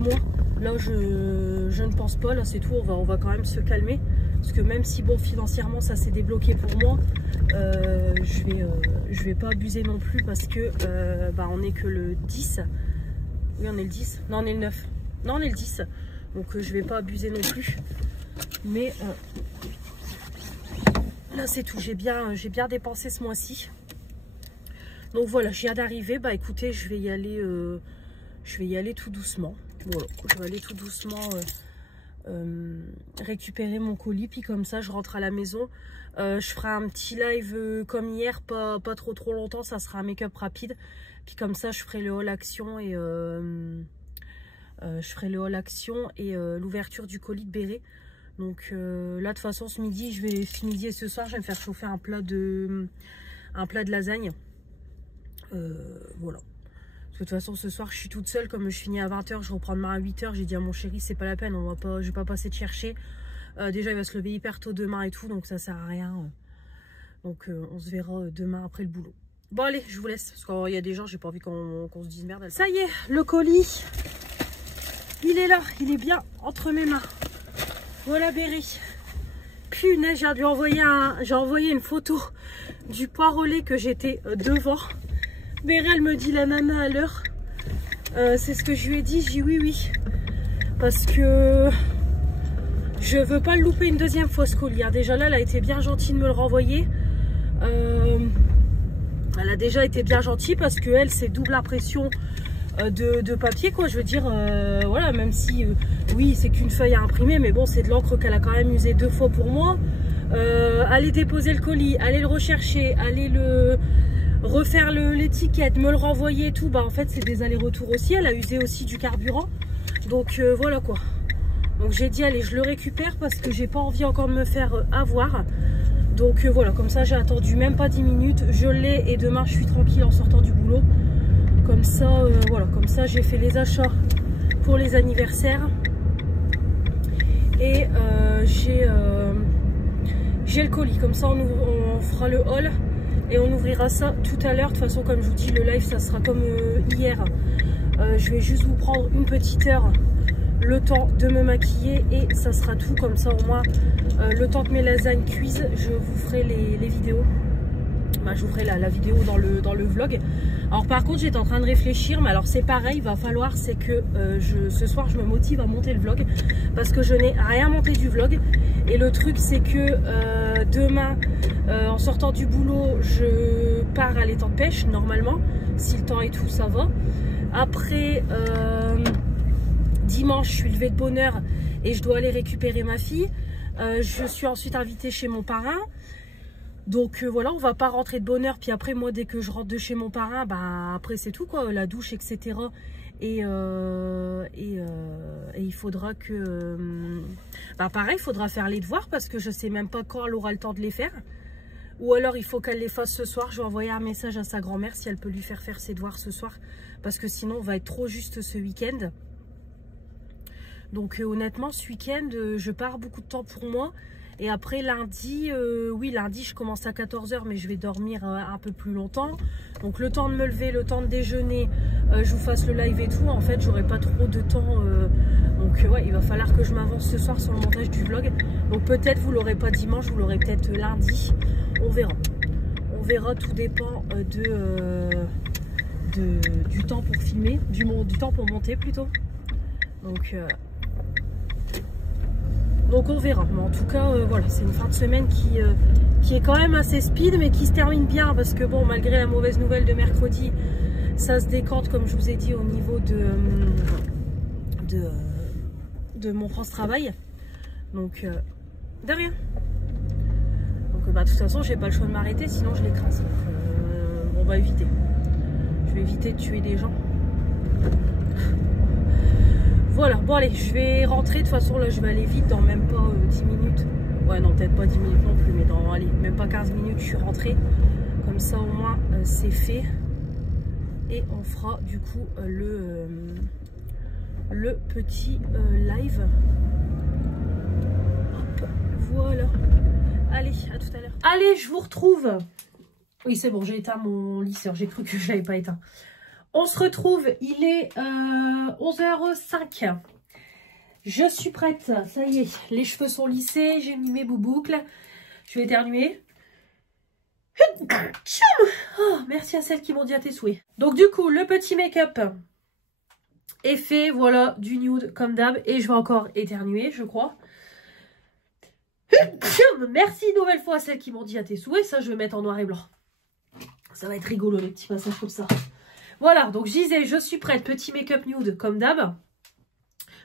mois. Là je ne pense pas. Là c'est tout. On va quand même se calmer. Parce que même si bon financièrement ça s'est débloqué pour moi, je vais pas abuser non plus parce que bah, on est que le 10. Oui on est le 10. Non on est le 9. Non on est le 10. Donc je vais pas abuser non plus. Mais là c'est tout, j'ai bien dépensé ce mois-ci. Donc voilà, je viens d'arriver. Bah écoutez, je vais y aller tout doucement. Voilà, je vais aller tout doucement récupérer mon colis. Puis comme ça, je rentre à la maison. Je ferai un petit live comme hier, pas trop longtemps. Ça sera un make-up rapide. Puis comme ça, je ferai le haul action et l'ouverture du colis de Béret. Donc là de toute façon ce midi et ce soir je vais me faire chauffer un plat de lasagne. Voilà. Parce que de toute façon ce soir je suis toute seule, comme je finis à 20h, je reprends demain à 8h. J'ai dit à mon chéri c'est pas la peine, je vais pas passer de chercher. Déjà il va se lever hyper tôt demain et tout, donc ça sert à rien. Donc on se verra demain après le boulot. Bon allez, je vous laisse, parce qu'il y a des gens, j'ai pas envie qu'on se dise merde. Ça y est, le colis, il est là, il est bien entre mes mains. Voilà Béret. Punaise, j'ai envoyé une photo du poire au lait que j'étais devant. Béret, elle me dit la nana à l'heure. C'est ce que je lui ai dit. J'ai dit oui. Parce que je veux pas le louper une deuxième fois ce colis. Déjà là, elle a été bien gentille de me le renvoyer. Elle a déjà été bien gentille parce que elle, c'est double impression de papier quoi, je veux dire voilà, même si oui c'est qu'une feuille à imprimer, mais bon c'est de l'encre qu'elle a quand même usé 2 fois pour moi. Aller déposer le colis, aller le rechercher, aller le refaire l'étiquette, me le renvoyer et tout, bah en fait c'est des allers-retours aussi. Elle a usé aussi du carburant, donc voilà quoi. Donc j'ai dit allez je le récupère parce que j'ai pas envie encore de me faire avoir. Donc voilà, comme ça j'ai attendu même pas 10 minutes, je l'ai et demain je suis tranquille en sortant du boulot. Comme ça, voilà, comme ça j'ai fait les achats pour les anniversaires. Et j'ai le colis. Comme ça on fera le haul et on ouvrira ça tout à l'heure. De toute façon, comme je vous dis, le live ça sera comme hier. Je vais juste vous prendre une petite heure, le temps de me maquiller et ça sera tout. Comme ça au moins, le temps que mes lasagnes cuisent, je vous ferai les vidéos. Bah, je vous ferai la vidéo dans le vlog. Alors par contre j'étais en train de réfléchir, mais alors c'est pareil, il va falloir, c'est que ce soir je me motive à monter le vlog parce que je n'ai rien monté du vlog. Et le truc c'est que demain en sortant du boulot je pars à l'étang de pêche normalement, si le temps et tout ça va. Après dimanche je suis levée de bonne heure et je dois aller récupérer ma fille. Je suis ensuite invitée chez mon parrain. Donc voilà, on va pas rentrer de bonne heure. Puis après moi dès que je rentre de chez mon parrain, bah après c'est tout quoi, la douche etc. Et il faudra que bah pareil, il faudra faire les devoirs parce que je sais même pas quand elle aura le temps de les faire. Ou alors il faut qu'elle les fasse ce soir. Je vais envoyer un message à sa grand-mère si elle peut lui faire ses devoirs ce soir, parce que sinon on va être trop juste ce week-end. Donc honnêtement ce week-end je pars beaucoup de temps pour moi. Et après lundi, oui lundi je commence à 14 h mais je vais dormir un peu plus longtemps. Donc le temps de me lever, le temps de déjeuner, je vous fasse le live et tout. En fait j'aurai pas trop de temps. Donc ouais, il va falloir que je m'avance ce soir sur le montage du vlog. Donc peut-être vous l'aurez pas dimanche, vous l'aurez peut-être lundi. On verra. On verra, tout dépend du temps pour filmer, du temps pour monter plutôt. Donc Donc on verra. Mais en tout cas, voilà, c'est une fin de semaine qui est quand même assez speed, mais qui se termine bien. Parce que bon, malgré la mauvaise nouvelle de mercredi, ça se décante, comme je vous ai dit, au niveau de mon France Travail. Donc, de rien. Donc, bah, de toute façon, j'ai pas le choix de m'arrêter, sinon je l'écrase. Donc, on va éviter. Je vais éviter de tuer des gens. Voilà, bon allez, je vais rentrer. De toute façon, là, je vais aller vite, dans même pas 10 minutes. Ouais, non, peut-être pas 10 minutes non plus, mais dans, allez, même pas 15 minutes, je suis rentrée. Comme ça, au moins, c'est fait. Et on fera, du coup, le petit live. Hop, voilà. Allez, à tout à l'heure. Allez, je vous retrouve. Oui, c'est bon, j'ai éteint mon lisseur. J'ai cru que je l'avais pas éteint. On se retrouve, il est 11h05. Je suis prête, ça y est, les cheveux sont lissés, j'ai mis mes bouboucles. Je vais éternuer. Oh, merci à celles qui m'ont dit à tes souhaits. Donc du coup, le petit make-up est fait, voilà, du nude comme d'hab. Et je vais encore éternuer, je crois. Merci une nouvelle fois à celles qui m'ont dit à tes souhaits. Ça, je vais mettre en noir et blanc. Ça va être rigolo, les petits passages comme ça. Voilà, donc je disais, je suis prête. Petit make-up nude comme d'hab.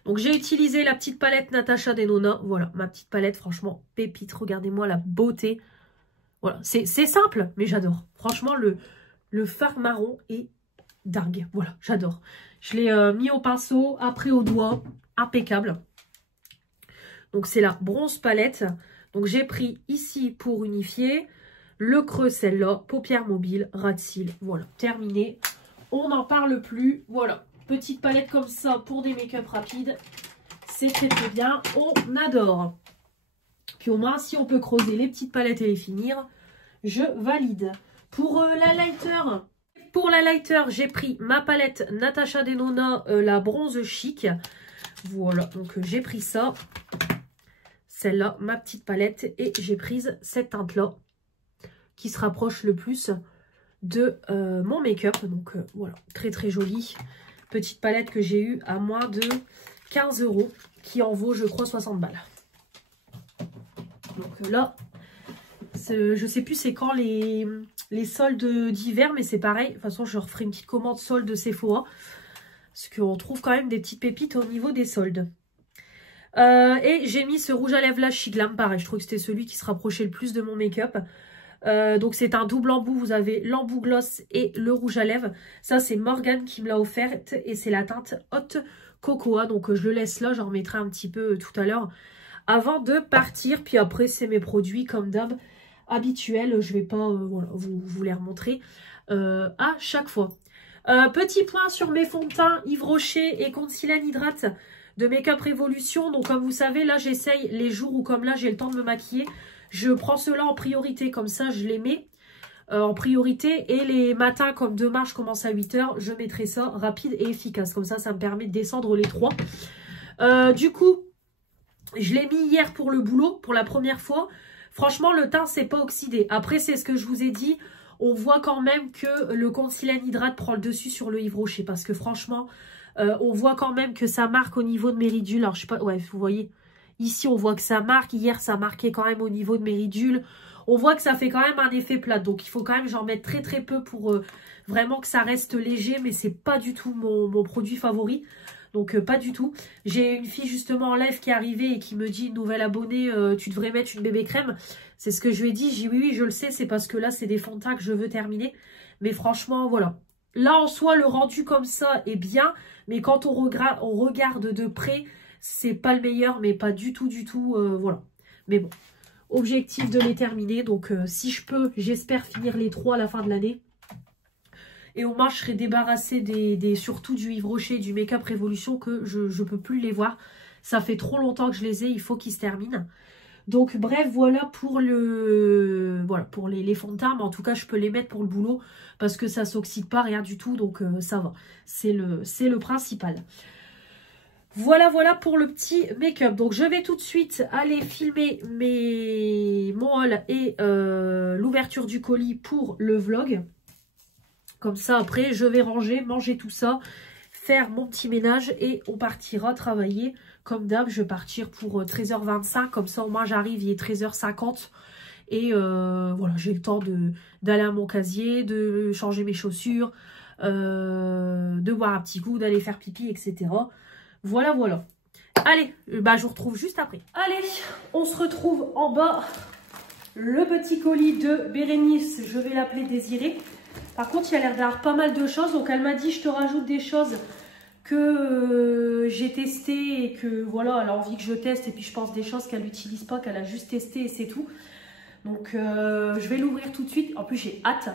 Donc j'ai utilisé la petite palette Natasha Denona. Voilà, ma petite palette, franchement, pépite. Regardez-moi la beauté. Voilà, c'est simple, mais j'adore. Franchement, le fard marron est dingue. Voilà, j'adore. Je l'ai mis au pinceau, après au doigt. Impeccable. Donc c'est la bronze palette. Donc j'ai pris ici pour unifier. Le creux, celle-là. Paupières mobiles, ras de cils. Voilà, terminé. On n'en parle plus. Voilà, petite palette comme ça pour des make-up rapides. C'est très très bien. On adore. Puis au moins, si on peut creuser les petites palettes et les finir, je valide. Pour la lighter, j'ai pris ma palette Natasha Denona, la bronze chic. Voilà, donc j'ai pris ça. Celle-là, ma petite palette. Et j'ai prise cette teinte-là, qui se rapproche le plus de mon make-up. Donc voilà, très très jolie. Petite palette que j'ai eue à moins de 15 €, qui en vaut, je crois, 60 balles. Donc là, je sais plus c'est quand les soldes d'hiver, mais c'est pareil. De toute façon, je referai une petite commande solde de Sephora. Parce qu'on trouve quand même des petites pépites au niveau des soldes. Et j'ai mis ce rouge à lèvres là, She Glam, pareil. Je trouve que c'était celui qui se rapprochait le plus de mon make-up. Donc c'est un double embout. Vous avez l'embout gloss et le rouge à lèvres. Ça, c'est Morgane qui me l'a offerte. Et c'est la teinte Hot Cocoa. Donc je le laisse là. J'en remettrai un petit peu tout à l'heure avant de partir. Puis après, c'est mes produits comme d'hab habituels. Je vais pas voilà, vous les remontrer à chaque fois. Petit point sur mes fonds de teint Yves Rocher et Concealer Hydrate de Make Up Révolution. Donc comme vous savez, là j'essaye les jours où comme là j'ai le temps de me maquiller. Je prends ceux-là en priorité, comme ça je les mets en priorité. Et les matins, comme demain je commence à 8 h, je mettrai ça rapide et efficace. Comme ça me permet de descendre les trois. Du coup, je l'ai mis hier pour le boulot, pour la première fois. Franchement, le teint c'est pas oxydé. Après, c'est ce que je vous ai dit. On voit quand même que le Concealer Hydrate prend le dessus sur le Yves Rocher. Parce que franchement, on voit quand même que ça marque au niveau de mes ridules. Alors, je sais pas, ouais, vous voyez, ici, on voit que ça marque. Hier, ça marquait quand même au niveau de mes ridules. On voit que ça fait quand même un effet plat. Donc, il faut quand même, j'en mette très très peu pour vraiment que ça reste léger. Mais c'est pas du tout mon produit favori. Donc, pas du tout. J'ai une fille justement en live qui est arrivée et qui me dit, nouvelle abonnée, tu devrais mettre une bébé crème. C'est ce que je lui ai dit. J'ai dit oui, je le sais. C'est parce que là, c'est des fonds de teint que je veux terminer. Mais franchement, voilà. Là, en soi, le rendu comme ça est bien. Mais quand on regarde de près, c'est pas le meilleur. Mais pas du tout, voilà. Mais bon, objectif de les terminer. Donc, si je peux, j'espère finir les 3 à la fin de l'année. Et au moins, je serai débarrassée surtout du Yves Rocher, du Make Up Révolution, que je ne peux plus les voir. Ça fait trop longtemps que je les ai, il faut qu'ils se terminent. Donc bref, voilà pour les fonds de teint. Mais en tout cas, je peux les mettre pour le boulot parce que ça ne s'oxyde pas, rien du tout. Donc ça va, c'est le principal. Voilà pour le petit make-up. Donc je vais tout de suite aller filmer mon haul et l'ouverture du colis pour le vlog. Comme ça, après, je vais ranger, manger tout ça, faire mon petit ménage et on partira travailler. Comme d'hab, je vais partir pour 13h25. Comme ça, au moins, j'arrive, il est 13h50. Et voilà, j'ai le temps d'aller à mon casier, de changer mes chaussures, de boire un petit coup, d'aller faire pipi, etc. Voilà, voilà. Allez, bah, je vous retrouve juste après. Allez, on se retrouve en bas. Le petit colis de Bérénice, je vais l'appeler Désirée. Par contre, il a l'air d'avoir pas mal de choses. Donc, elle m'a dit, je te rajoute des choses que j'ai testées et que, voilà, elle a envie que je teste. Et puis, je pense des choses qu'elle n'utilise pas, qu'elle a juste testé et c'est tout. Donc, je vais l'ouvrir tout de suite. En plus, j'ai hâte.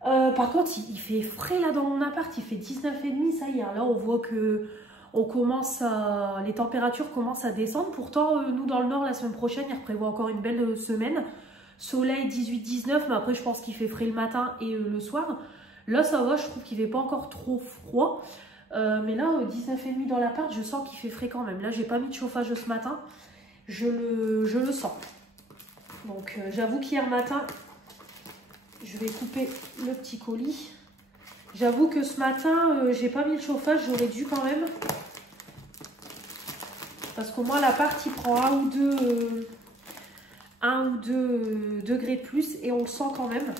Par contre, il fait frais là dans mon appart. Il fait 19,5, ça y est. Là, on voit que les températures commencent à descendre. Pourtant, nous, dans le nord, la semaine prochaine, il prévoit encore une belle semaine. Soleil 18-19, mais après, je pense qu'il fait frais le matin et le soir. Là, ça va, je trouve qu'il n'est pas encore trop froid. Mais là, 19,5 dans l'appart, je sens qu'il fait frais quand même. Là, j'ai pas mis de chauffage ce matin. Je le sens. Donc, j'avoue qu'hier matin, je vais couper le petit colis. J'avoue que ce matin, j'ai pas mis le chauffage, j'aurais dû quand même. Parce qu'au moins, l'appart, il prend 1 ou 2 degrés de plus et on le sent quand même.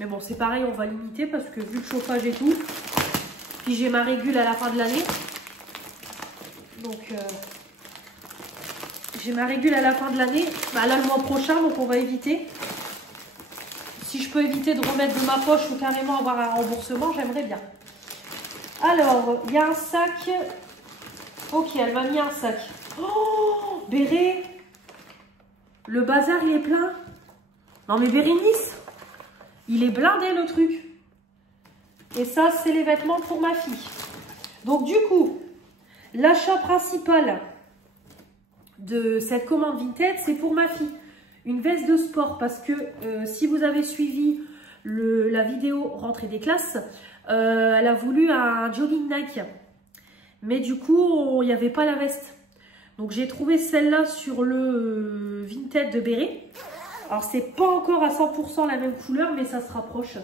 Mais bon, c'est pareil, on va limiter parce que vu le chauffage et tout, puis j'ai ma régule à la fin de l'année. Donc, j'ai ma régule à la fin de l'année. Bah, là, le mois prochain, donc on va éviter. Si je peux éviter de remettre de ma poche ou carrément avoir un remboursement, j'aimerais bien. Alors, il y a un sac. Ok, elle m'a mis un sac. Oh, Béré. Le bazar, il est plein. Non, mais Bérénice, il est blindé, le truc. Et ça, c'est les vêtements pour ma fille. Donc, du coup, l'achat principal de cette commande Vinted, c'est pour ma fille. Une veste de sport parce que si vous avez suivi la vidéo rentrée des classes, elle a voulu un jogging Nike. Mais du coup, il n'y avait pas la veste. Donc, j'ai trouvé celle-là sur le Vinted de Béré. Alors, c'est pas encore à 100% la même couleur, mais ça se rapproche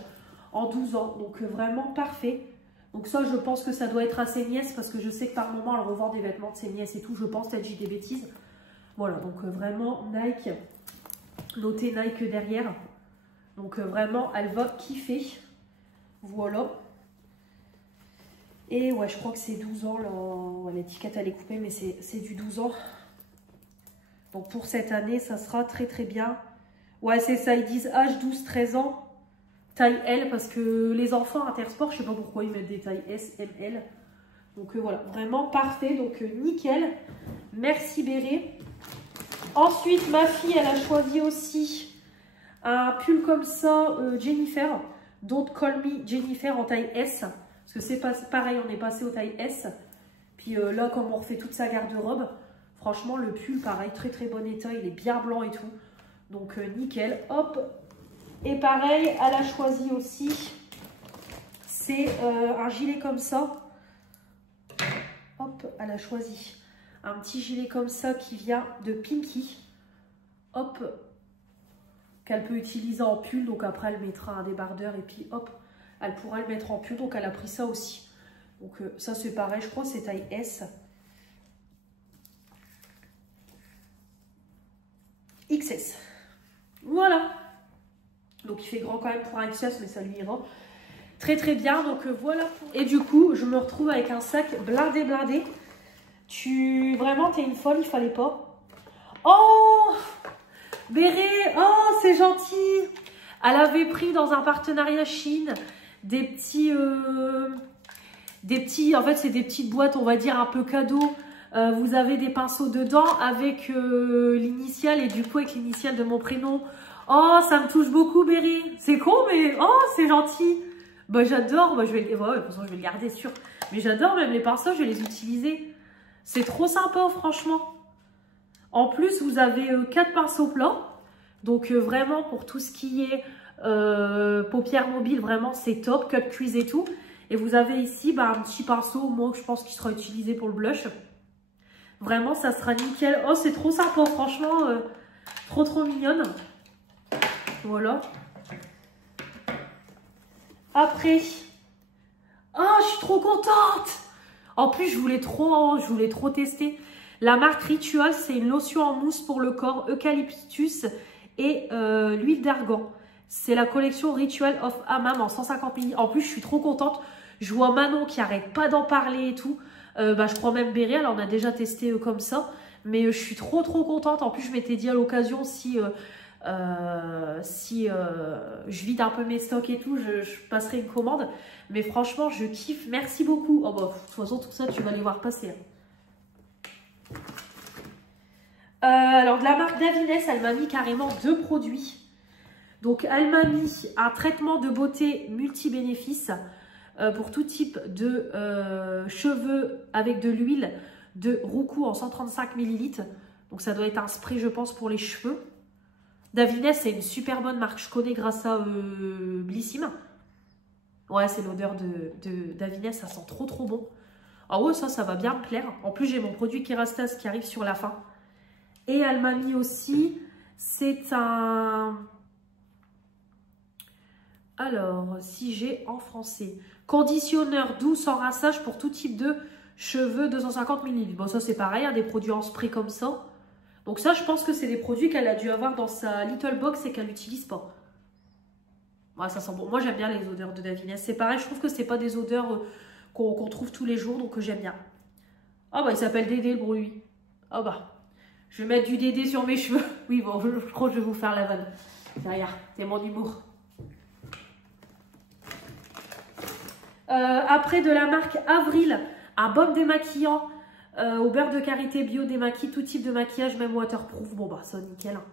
en 12 ans. Donc, vraiment parfait. Donc, ça, je pense que ça doit être à ses nièces parce que je sais que par moment, elle revend des vêtements de ses nièces et tout. Je pense, peut-être j'ai des bêtises. Voilà, donc vraiment Nike. Noté Nike derrière. Donc, vraiment, elle va kiffer. Voilà. Et ouais, je crois que c'est 12 ans. L'étiquette, elle est coupée, mais c'est du 12 ans. Donc, pour cette année, ça sera très, très bien. Ouais, c'est ça. Ils disent âge 12-13 ans. Taille L, parce que les enfants Intersport, je sais pas pourquoi ils mettent des tailles S, M, L. Donc, voilà. Vraiment parfait. Donc, nickel. Merci, Béré. Ensuite, ma fille, elle a choisi aussi un pull comme ça, Jennifer. Don't Call Me Jennifer en taille S. Parce que c'est pareil, on est passé aux tailles S. Puis là, comme on refait toute sa garde-robe, franchement, le pull, pareil, très très bon état. Il est bien blanc et tout. Donc, nickel. Hop. Et pareil, elle a choisi aussi, c'est un gilet comme ça. Hop, elle a choisi un petit gilet comme ça qui vient de Pinky. Hop. Qu'elle peut utiliser en pull. Donc, après, elle mettra un débardeur et puis hop. Elle pourra le mettre en pull, donc elle a pris ça aussi. Donc ça c'est pareil, je crois que c'est taille S. XS. Voilà. Donc il fait grand quand même pour un XS, mais ça lui ira très très bien. Donc voilà. Et du coup, je me retrouve avec un sac blindé. Vraiment, t'es une folle, il fallait pas. Oh Béré, oh c'est gentil. Elle avait pris dans un partenariat Chine des petits, en fait c'est des petites boîtes, on va dire un peu cadeaux. Vous avez des pinceaux dedans avec l'initiale et du coup avec l'initiale de mon prénom. Oh, ça me touche beaucoup, Béré. C'est con, mais oh, c'est gentil. Bah j'adore, bah, je vais le garder sûr. Mais j'adore même les pinceaux, je vais les utiliser. C'est trop sympa, franchement. En plus, vous avez 4 pinceaux plats. Donc vraiment pour tout ce qui est paupières mobiles, vraiment c'est top, cut crease et tout. Et vous avez ici un petit pinceau, moi je pense qu'il sera utilisé pour le blush. Vraiment ça sera nickel. Oh c'est trop sympa, franchement, trop mignonne. Voilà. Après, Oh, je suis trop contente. En plus, je voulais trop tester. La marque Ritual, c'est une lotion en mousse pour le corps, eucalyptus et l'huile d'argan. C'est la collection Ritual of Hammam en 150 ml. En plus, je suis trop contente. Je vois Manon qui arrête pas d'en parler et tout. Je crois même Béry, elle en a déjà testé comme ça. Mais je suis trop contente. En plus, je m'étais dit à l'occasion si je vide un peu mes stocks et tout, je passerai une commande. Mais franchement, je kiffe. Merci beaucoup. Oh, bah, de toute façon, tout ça, tu vas les voir passer. Alors, de la marque Davines, elle m'a mis carrément 2 produits. Donc, elle m'a mis un traitement de beauté multi-bénéfices pour tout type de cheveux avec de l'huile de roucou en 135 ml. Donc, ça doit être un spray, je pense, pour les cheveux. Davines, c'est une super bonne marque. Je connais grâce à Blissim. Ouais, c'est l'odeur de Davines. Ça sent trop bon. Ah ouais, ça va bien me plaire. En plus, j'ai mon produit Kerastase qui arrive sur la fin. Et elle m'a mis aussi, c'est un... Alors, si j'ai en français, conditionneur doux sans rinçage pour tout type de cheveux, 250 ml. Bon, ça c'est pareil, hein, des produits en spray comme ça. Donc ça, je pense que c'est des produits qu'elle a dû avoir dans sa little box et qu'elle n'utilise pas. Ouais, ça sent bon. Moi, j'aime bien les odeurs de Davines. C'est pareil, je trouve que c'est pas des odeurs qu'on trouve tous les jours, donc j'aime bien. Ah bah, il s'appelle Dédé le produit. Ah bah, je vais mettre du Dédé sur mes cheveux. Oui, bon, je crois que je vais vous faire la vanne. Regarde, c'est mon humour. Après, de la marque Avril, un baume démaquillant au beurre de karité bio démaquille tout type de maquillage, même waterproof. Bon, bah, ça, nickel. Hein.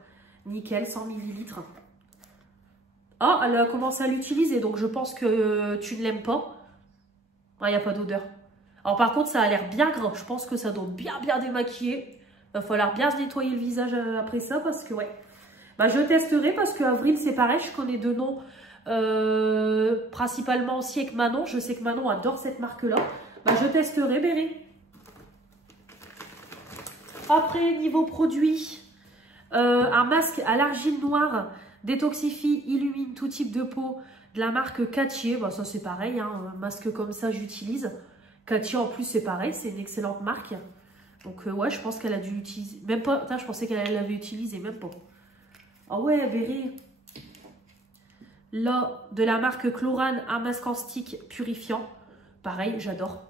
Nickel, 100 ml. Ah, elle a commencé à l'utiliser, donc je pense que tu ne l'aimes pas. Ah, il n'y a pas d'odeur. Alors, par contre, ça a l'air bien gras. Je pense que ça doit bien démaquiller. Il va falloir bien se nettoyer le visage après ça, parce que, ouais. Bah, je testerai, parce que Avril, c'est pareil. Je connais 2 noms. Principalement aussi avec Manon, je sais que Manon adore cette marque là. Bah, je testerai, Béry. Après, niveau produit, un masque à l'argile noire détoxifie, illumine tout type de peau de la marque Cattier. Bah, ça c'est pareil, hein, un masque comme ça j'utilise. Cattier en plus c'est pareil, c'est une excellente marque. Donc ouais, je pense qu'elle a dû l'utiliser. Même pas, putain, je pensais qu'elle l'avait utilisé, même pas. Ah ouais, Béry. Là, de la marque Chlorane, un masque en stick purifiant. Pareil, j'adore.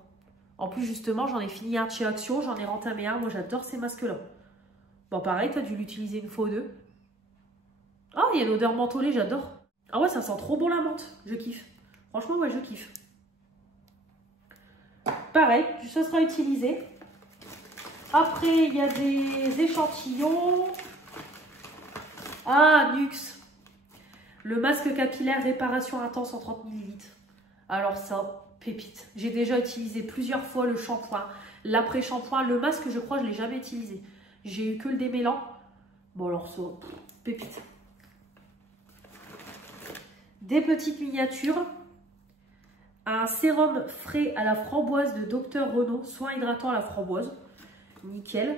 En plus, justement, j'en ai fini un chez Action, j'en ai rentamé un. Moi, j'adore ces masques-là. Bon, pareil, tu as dû l'utiliser une fois ou 2. Ah, il y a l'odeur mentholée, j'adore. Ah ouais, ça sent trop bon la menthe. Je kiffe. Franchement, ouais, je kiffe. Pareil, ça sera utilisé. Après, il y a des échantillons. Ah, Nux. Le masque capillaire réparation intense en 30 ml. Alors ça, pépite. J'ai déjà utilisé plusieurs fois le shampoing, l'après-shampoing. Le masque, je crois, je ne l'ai jamais utilisé. J'ai eu que le démêlant. Bon, alors ça, pépite. Des petites miniatures. Un sérum frais à la framboise de Dr Renaud. Soin hydratant à la framboise. Nickel.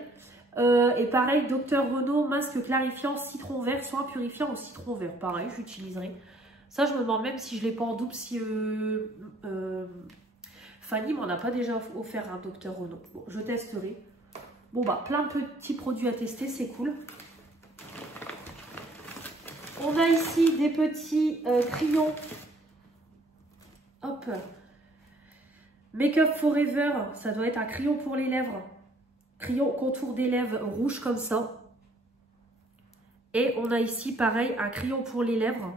Et pareil, Dr Renaud, masque clarifiant citron vert, soin purifiant au citron vert. Pareil, j'utiliserai. Ça, je me demande même si je ne l'ai pas en double, si Fanny m'en a pas déjà offert un Dr Renaud. Bon, je testerai. Bon, bah, plein de petits produits à tester, c'est cool. On a ici des petits crayons. Hop. Make Up Forever, ça doit être un crayon pour les lèvres. Crayon contour des lèvres rouge comme ça. Et on a ici pareil un crayon pour les lèvres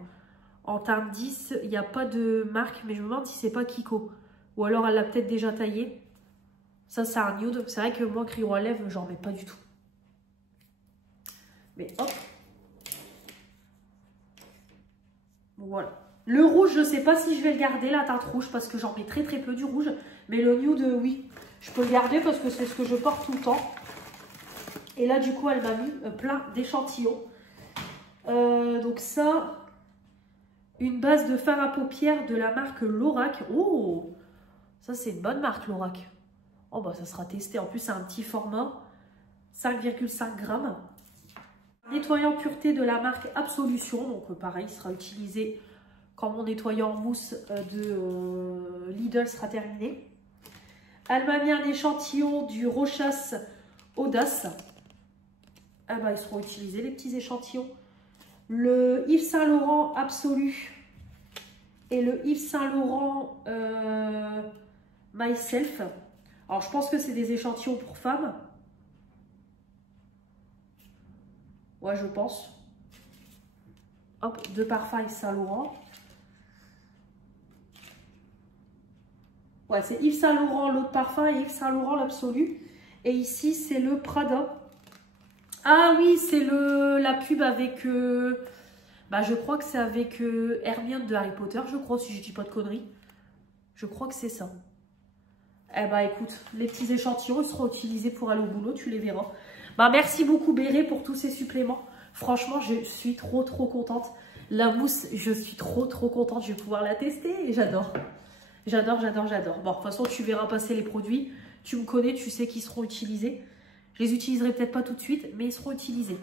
en teinte 10. Il n'y a pas de marque, mais je me demande si c'est pas Kiko. Ou alors elle l'a peut-être déjà taillé. Ça c'est un nude. C'est vrai que moi crayon à lèvres j'en mets pas du tout. Mais hop. Voilà. Le rouge, je ne sais pas si je vais le garder, la teinte rouge, parce que j'en mets très peu du rouge. Mais le nude, oui. Je peux le garder parce que c'est ce que je porte tout le temps. Et là, du coup, elle m'a mis plein d'échantillons. Donc ça, une base de fard à paupières de la marque Lorac. Oh, ça, c'est une bonne marque, Lorac. Oh, bah, ça sera testé. En plus, c'est un petit format, 5,5 grammes. Nettoyant pureté de la marque Absolution. Donc, pareil, il sera utilisé quand mon nettoyant en mousse de Lidl sera terminé. Elle m'a mis un échantillon du Rochas Audace. Ah bah, ils seront utilisés, les petits échantillons. Le Yves Saint Laurent Absolu et le Yves Saint Laurent Myself. Alors, je pense que c'est des échantillons pour femmes. Ouais, je pense. Hop, deux parfums Yves Saint Laurent. Ouais, c'est Yves Saint Laurent l'autre parfum et Yves Saint Laurent l'Absolu. Et ici, c'est le Prada. Ah oui, c'est la pub avec... bah, je crois que c'est avec Hermione de Harry Potter, je crois, si je dis pas de conneries. Je crois que c'est ça. Eh bah, écoute, les petits échantillons seront utilisés pour aller au boulot, tu les verras. Bah, merci beaucoup, Béré, pour tous ces suppléments. Franchement, je suis trop contente. La mousse, je suis trop contente. Je vais pouvoir la tester et j'adore. J'adore. Bon, de toute façon, tu verras passer les produits. Tu me connais, tu sais qu'ils seront utilisés. Je les utiliserai peut-être pas tout de suite, mais ils seront utilisés.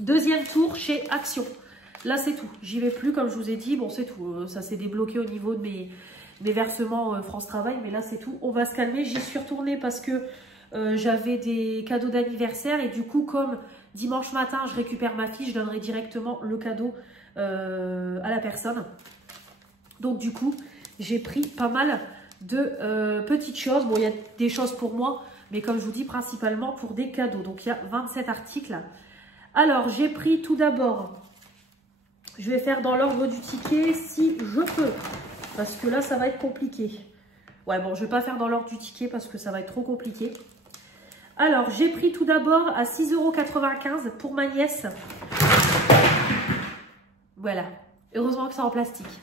Deuxième tour chez Action. Là, c'est tout. J'y vais plus, comme je vous ai dit. Bon, c'est tout. Ça s'est débloqué au niveau de mes versements France Travail, mais là, c'est tout. On va se calmer. J'y suis retournée parce que j'avais des cadeaux d'anniversaire et du coup, comme dimanche matin, je récupère ma fille, je donnerai directement le cadeau à la personne. Donc, du coup, j'ai pris pas mal de petites choses. Bon, il y a des choses pour moi, mais comme je vous dis, principalement pour des cadeaux. Donc, il y a 27 articles. Alors, j'ai pris tout d'abord, je vais faire dans l'ordre du ticket si je peux, parce que là, ça va être compliqué. Ouais, bon, je ne vais pas faire dans l'ordre du ticket parce que ça va être trop compliqué. Alors, j'ai pris tout d'abord à 6,95 € pour ma nièce. Voilà, heureusement que c'est en plastique.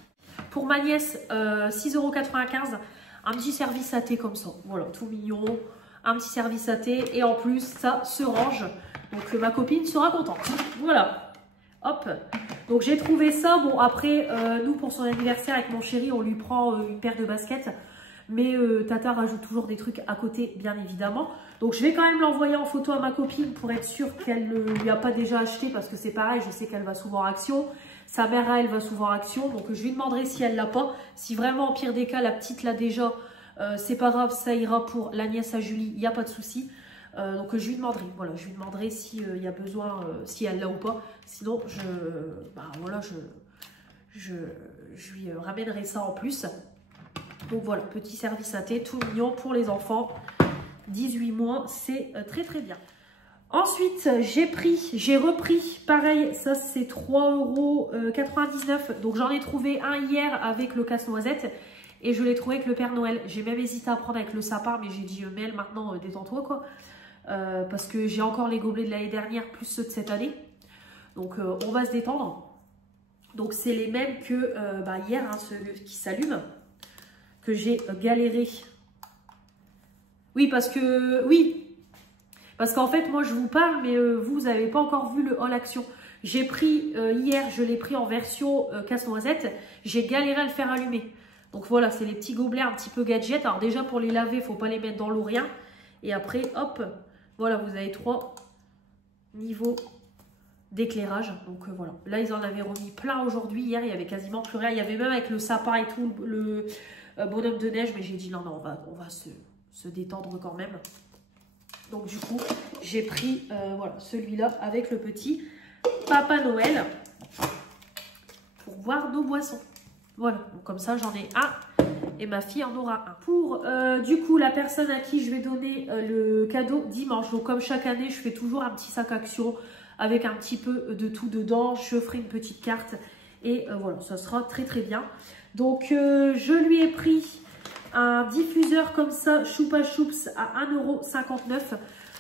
Pour ma nièce, 6,95 €, un petit service à thé comme ça. Voilà, tout mignon, un petit service à thé. Et en plus, ça se range. Donc, ma copine sera contente. Voilà, hop. Donc, j'ai trouvé ça. Bon, après, nous, pour son anniversaire avec mon chéri, on lui prend une paire de baskets. Mais Tata rajoute toujours des trucs à côté, bien évidemment. Donc, je vais quand même l'envoyer en photo à ma copine pour être sûre qu'elle ne lui a pas déjà acheté. Parce que c'est pareil, je sais qu'elle va souvent en Action. Sa mère, elle va souvent en Action. Donc, je lui demanderai si elle l'a pas. Si vraiment, en pire des cas, la petite l'a déjà, c'est pas grave, ça ira pour la nièce à Julie. Il n'y a pas de souci. Donc, je lui demanderai. Voilà, je lui demanderai s'il y a besoin, si elle l'a ou pas. Sinon, je lui ramènerai ça en plus. Donc voilà, petit service à thé, tout mignon pour les enfants. 18 mois, c'est très bien. Ensuite, j'ai repris, pareil, ça c'est 3,99 €. Donc j'en ai trouvé un hier avec le casse-noisette et je l'ai trouvé avec le Père Noël. J'ai même hésité à prendre avec le sapin, mais j'ai dit Mel, maintenant détends-toi quoi. Parce que j'ai encore les gobelets de l'année dernière plus ceux de cette année. Donc on va se détendre. Donc c'est les mêmes que hier, hein, ceux qui s'allument. Que j'ai galéré. Oui, parce qu'en fait, moi, je vous parle, mais vous n'avez pas encore vu le haul Action. J'ai pris, hier, je l'ai pris en version casse-noisette. J'ai galéré à le faire allumer. Donc voilà, c'est les petits gobelets un petit peu gadget. Alors déjà, pour les laver, il ne faut pas les mettre dans l'eau, rien. Et après, hop, voilà, vous avez 3 niveaux d'éclairage. Donc voilà, là, ils en avaient remis plein aujourd'hui. Hier, il y avait quasiment plus rien. Il y avait même avec le sapin et tout, le bonhomme de neige, mais j'ai dit non, on va se détendre quand même. Donc du coup, j'ai pris voilà, celui-là avec le petit Papa Noël pour boire nos boissons. Voilà, donc comme ça j'en ai un et ma fille en aura un. Pour du coup la personne à qui je vais donner le cadeau dimanche, donc comme chaque année je fais toujours un petit sac Action avec un petit peu de tout dedans, je ferai une petite carte et voilà, ça sera très bien. Donc, je lui ai pris un diffuseur comme ça, Choupa Choups, à 1,59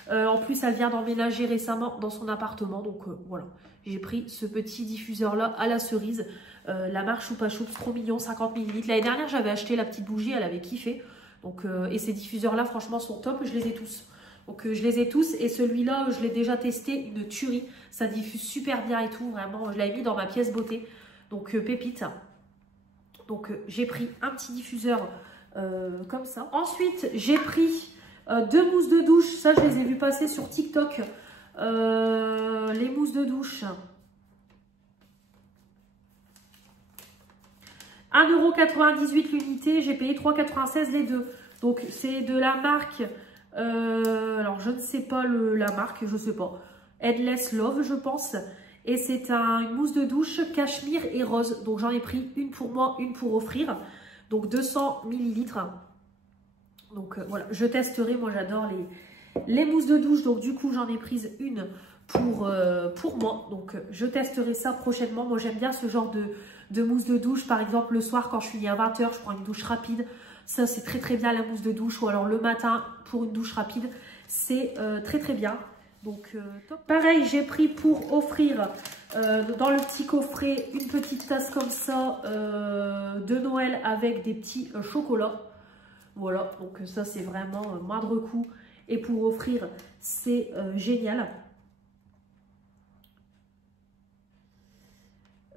€. En plus, elle vient d'emménager récemment dans son appartement. Donc, voilà, j'ai pris ce petit diffuseur-là à la cerise. La marque Choupa Choups, trop mignon, 50 ml. L'année dernière, j'avais acheté la petite bougie, elle avait kiffé. Donc, et ces diffuseurs-là, franchement, sont top. Je les ai tous. Donc, je les ai tous. Et celui-là, je l'ai déjà testé, une tuerie. Ça diffuse super bien et tout. Vraiment, je l'avais mis dans ma pièce beauté. Donc, pépite. Donc, j'ai pris un petit diffuseur comme ça. Ensuite, j'ai pris 2 mousses de douche. Ça, je les ai vues passer sur TikTok. Les mousses de douche. 1,98 € l'unité, j'ai payé 3,96 € les deux. Donc c'est de la marque, alors je ne sais pas la marque, je ne sais pas. Endless Love je pense. Et c'est une mousse de douche cachemire et rose. Donc j'en ai pris une pour moi, une pour offrir. Donc 200 ml. Donc voilà, je testerai, moi j'adore les mousses de douche. Donc du coup j'en ai prise une pour moi. Donc je testerai ça prochainement. Moi j'aime bien ce genre de mousse de douche. Par exemple le soir quand je finis à 20 h, je prends une douche rapide. Ça c'est très bien la mousse de douche. Ou alors le matin pour une douche rapide. C'est très bien. Donc pareil, j'ai pris pour offrir dans le petit coffret une petite tasse comme ça de Noël avec des petits chocolats. Voilà, donc ça c'est vraiment moindre coût. Et pour offrir, c'est génial.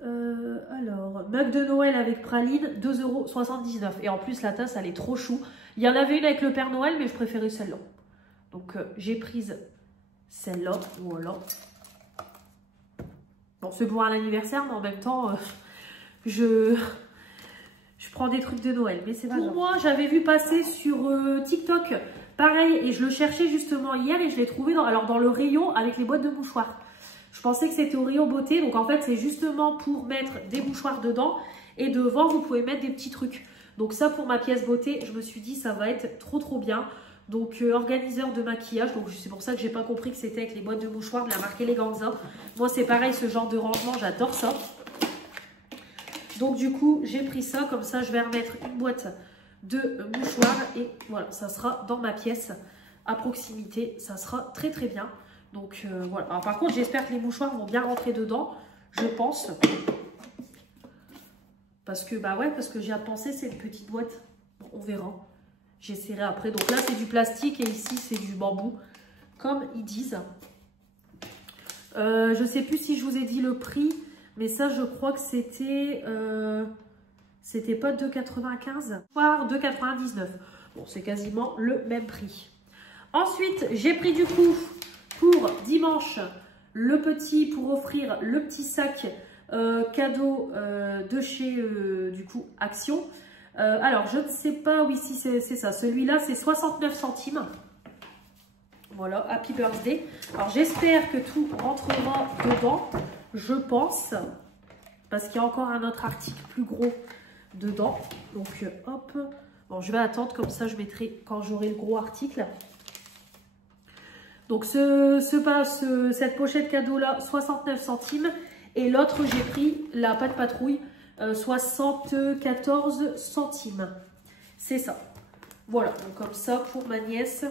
Alors, mug de Noël avec praline, 2,79 €. Et en plus, la tasse, elle est trop chou. Il y en avait une avec le Père Noël, mais je préférais celle-là. Donc, j'ai prise celle-là. Voilà. Bon, c'est pour un anniversaire, mais en même temps, je prends des trucs de Noël. Mais c'est pas grave. Pour moi, j'avais vu passer sur TikTok, pareil, et je le cherchais justement hier, et je l'ai trouvé dans le rayon avec les boîtes de mouchoirs. Je pensais que c'était au rayon beauté, donc en fait c'est justement pour mettre des mouchoirs dedans et devant vous pouvez mettre des petits trucs. Donc ça pour ma pièce beauté, je me suis dit ça va être trop bien. Donc organiseur de maquillage, donc c'est pour ça que j'ai pas compris que c'était avec les boîtes de mouchoirs de la marque Eleganza. Moi c'est pareil, ce genre de rangement, j'adore ça. Donc du coup j'ai pris ça, comme ça je vais remettre une boîte de mouchoirs et voilà, ça sera dans ma pièce à proximité, ça sera très bien. Donc voilà. Alors, par contre, j'espère que les mouchoirs vont bien rentrer dedans, je pense. Parce que, bah ouais, parce que j'ai à penser, c'est une petite boîte. Bon, on verra. J'essaierai après. Donc là, c'est du plastique et ici, c'est du bambou, comme ils disent. Je ne sais plus si je vous ai dit le prix, mais ça, je crois que c'était... c'était pas 2,95 voire 2,99. Bon, c'est quasiment le même prix. Ensuite, j'ai pris du coup... pour dimanche, pour offrir le petit sac cadeau de chez du coup Action. Alors je ne sais pas, oui si c'est ça, celui-là c'est 69 centimes. Voilà, Happy Birthday. Alors j'espère que tout rentrera dedans, je pense, parce qu'il y a encore un autre article plus gros dedans. Donc hop, bon je vais attendre, comme ça je mettrai quand j'aurai le gros article. Donc cette pochette cadeau là 69 centimes et l'autre j'ai pris la pâte patrouille 74 centimes. C'est ça. Voilà, donc comme ça pour ma nièce,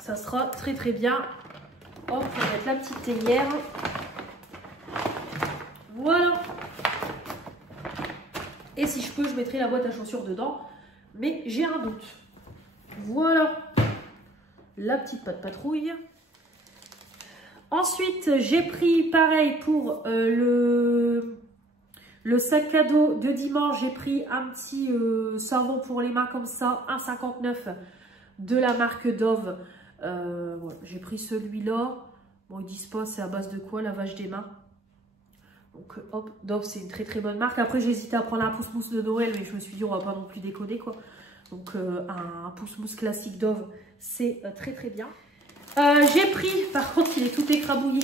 ça sera très bien. Hop, on va mettre la petite théière. Voilà. Et si je peux, je mettrai la boîte à chaussures dedans, mais j'ai un doute. Voilà. La petite pâte patrouille. Ensuite, j'ai pris pareil pour le sac cadeau de dimanche. J'ai pris un petit savon pour les mains comme ça, 1,59 de la marque Dove. Voilà, j'ai pris celui-là. Bon, ils disent pas c'est à base de quoi, lavage des mains. Donc hop, Dove c'est une très bonne marque. Après j'hésitais à prendre un pouce-mousse de Noël, mais je me suis dit on va pas non plus déconner quoi. Donc un pouce-mousse classique Dove, c'est très bien. J'ai pris, par contre il est tout écrabouillé,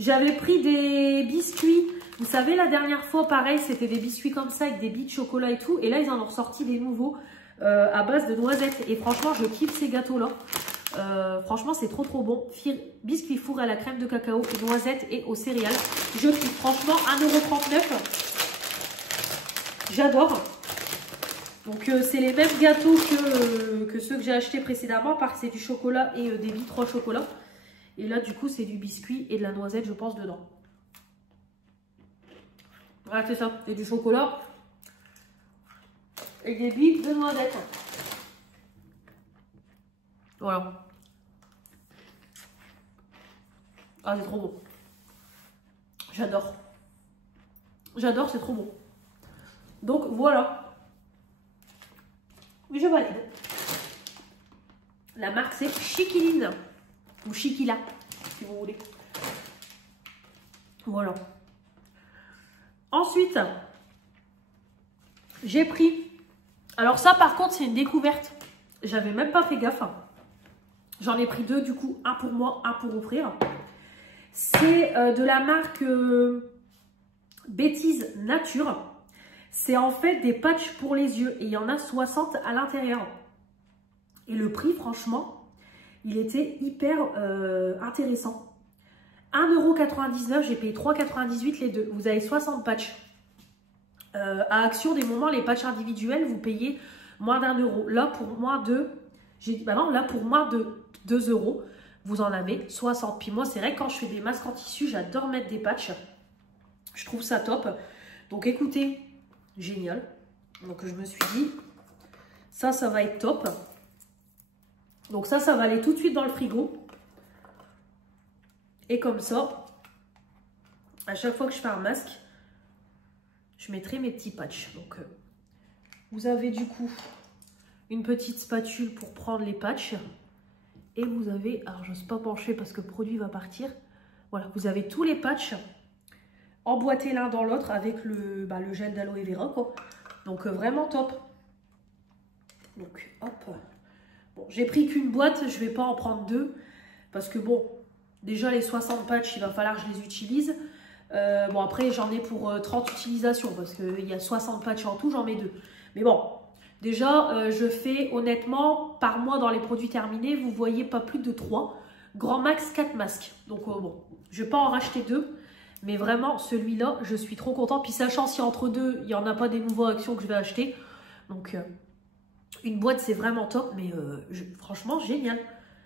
j'avais pris des biscuits. Vous savez la dernière fois pareil c'était des biscuits comme ça avec des billes de chocolat et tout. Et là ils en ont ressorti des nouveaux à base de noisettes. Et franchement je kiffe ces gâteaux là. Franchement c'est trop bon. Biscuits fourrés à la crème de cacao, noisettes et aux céréales. Je kiffe franchement, 1,39 €. J'adore. Donc c'est les mêmes gâteaux que ceux que j'ai achetés précédemment, parce que c'est du chocolat et des billes 3 chocolats. Et là du coup c'est du biscuit et de la noisette je pense dedans. Voilà c'est ça, c'est du chocolat et des billes de noisette. Voilà. Ah c'est trop bon. J'adore. J'adore, c'est trop bon. Donc voilà. Je valide. La marque c'est Chiquiline ou Chiquila si vous voulez. Voilà. Ensuite, j'ai pris... Alors ça, par contre, c'est une découverte. J'avais même pas fait gaffe. J'en ai pris 2, du coup. Un pour moi, un pour offrir. C'est de la marque Bêtise Nature. C'est en fait des patchs pour les yeux. Et il y en a 60 à l'intérieur. Et le prix, franchement, il était hyper intéressant. 1,99 €, j'ai payé 3,98 € les deux. Vous avez 60 patchs. À Action, des moments, les patchs individuels, vous payez moins d'1 €. Là, pour moins de... Bah non, là, pour moins de 2 €, vous en avez 60. Puis moi, c'est vrai que quand je fais des masques en tissu, j'adore mettre des patchs. Je trouve ça top. Donc, écoutez, génial. Donc, je me suis dit, ça va être top. Donc, ça va aller tout de suite dans le frigo. Et comme ça, à chaque fois que je fais un masque, je mettrai mes petits patchs. Donc, vous avez du coup une petite spatule pour prendre les patchs. Et vous avez, alors je n'ose pas pencher parce que le produit va partir. Voilà, vous avez tous les patchs emboîtés l'un dans l'autre avec le gel d'aloe vera, quoi. Donc, vraiment top. Donc, hop. Bon, j'ai pris qu'une boîte, je ne vais pas en prendre 2. Parce que bon, déjà les 60 patchs, il va falloir que je les utilise. Bon, après, j'en ai pour 30 utilisations parce qu'il y a 60 patchs en tout, j'en mets 2. Mais bon, déjà, je fais honnêtement, par mois dans les produits terminés, vous voyez pas plus de 3. Grand max 4 masques. Donc, bon, je vais pas en racheter 2. Mais vraiment, celui-là, je suis trop content. Puis, sachant si entre deux, il n'y en a pas des nouveaux Actions que je vais acheter. Donc, une boîte, c'est vraiment top. Mais franchement, génial.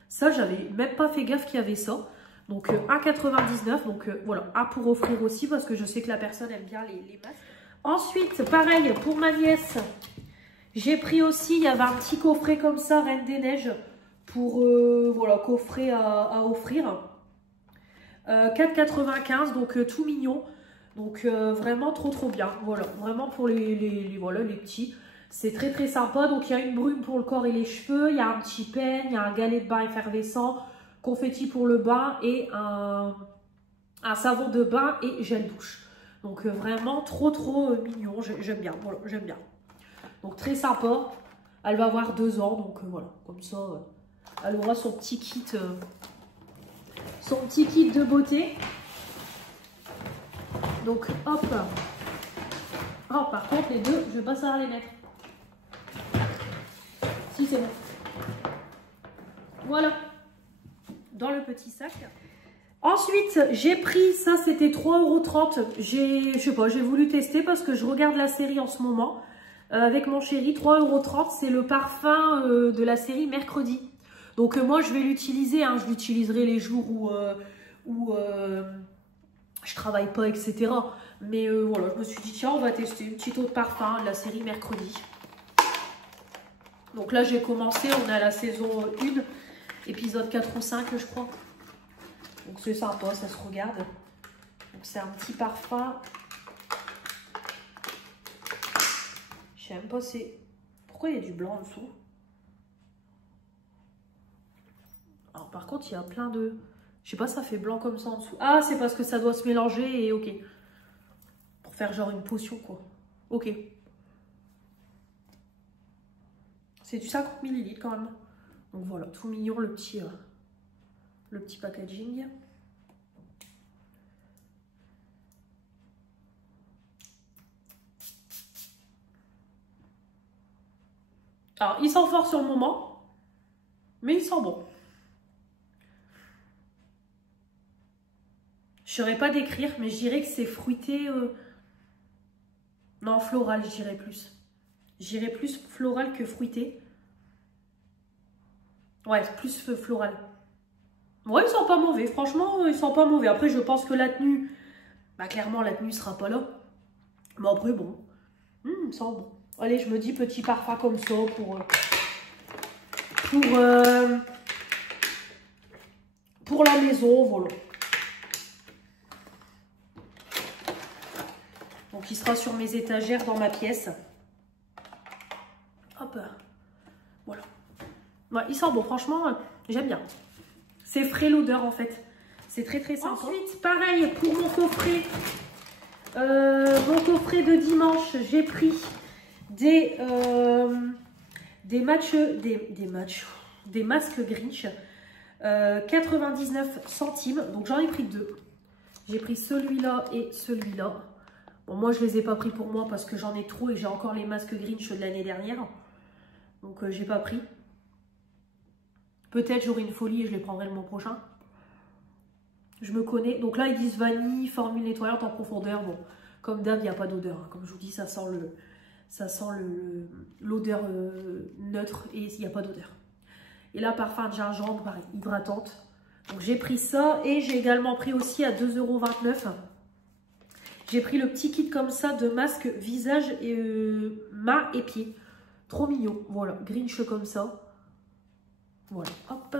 Ça, j'avais même pas fait gaffe qu'il y avait ça. Donc 1,99 €, donc voilà, un pour offrir aussi parce que je sais que la personne aime bien les masques. Ensuite, pareil, pour ma nièce, j'ai pris aussi, il y avait un petit coffret comme ça, Reine des Neiges, pour, voilà, coffret à offrir. 4,95 €, donc tout mignon. Donc vraiment trop bien, voilà, vraiment pour voilà, les petits. C'est très sympa, donc il y a une brume pour le corps et les cheveux, il y a un petit peigne, il y a un galet de bain effervescent, confetti pour le bain et un savon de bain et gel douche. Donc vraiment trop mignon, j'aime bien, voilà, j'aime bien. Donc très sympa, elle va avoir 2 ans, donc voilà, comme ça, elle aura son petit kit de beauté. Donc hop, oh, par contre les deux, je vais pas savoir les mettre. Si c'est bon. Voilà. Dans le petit sac. Ensuite, j'ai pris, ça c'était 3,30 €. Je sais pas, j'ai voulu tester parce que je regarde la série en ce moment avec mon chéri. 3,30 €, c'est le parfum de la série Mercredi. Donc moi je vais l'utiliser, hein, je l'utiliserai les jours où je travaille pas, etc. Mais voilà, je me suis dit tiens, on va tester une petite eau de parfum de la série Mercredi. Donc là j'ai commencé, on est à la saison 1. Épisode 4 ou 5, je crois. Donc c'est sympa, ça se regarde. Donc c'est un petit parfum. Je sais même pas c'est... Pourquoi il y a du blanc en dessous? Alors par contre, il y a plein de... Je sais pas, ça fait blanc comme ça en dessous. Ah, c'est parce que ça doit se mélanger et ok. Pour faire genre une potion, quoi. Ok. C'est du 50 ml quand même. Donc voilà, tout mignon le petit packaging. Alors, il sent fort sur le moment, mais il sent bon. Je ne saurais pas décrire, mais je dirais que c'est fruité. Non, floral, je dirais plus. Je dirais plus floral que fruité. Ouais, plus floral. Ouais, ils sont pas mauvais. Franchement, ils sont pas mauvais. Après, je pense que la tenue, bah clairement, la tenue sera pas là. Mais après, bon. Ils sont bons. Allez, je me dis petit parfum comme ça pour la maison, voilà. Donc, il sera sur mes étagères dans ma pièce. Hop. Voilà. Ouais, il sent bon, franchement, j'aime bien. C'est frais l'odeur en fait. C'est très sympa. Ensuite, pareil, pour mon coffret de dimanche, j'ai pris des masques Grinch. 99 centimes. Donc j'en ai pris deux. J'ai pris celui-là et celui-là. Bon, moi je les ai pas pris pour moi parce que j'en ai trop et j'ai encore les masques Grinch de l'année dernière. Donc j'ai pas pris. Peut-être j'aurai une folie et je les prendrai le mois prochain. Je me connais. Donc là ils disent vanille, formule nettoyante en profondeur. Bon, comme d'hab, il n'y a pas d'odeur. Hein. Comme je vous dis, ça sent l'odeur neutre et il n'y a pas d'odeur. Et là, parfum de gingembre, pareil, hydratante. Donc j'ai pris ça et j'ai également pris aussi à 2,29 €. J'ai pris le petit kit comme ça de masque visage et mains et pieds. Trop mignon. Voilà, Grinch comme ça. Voilà, hop.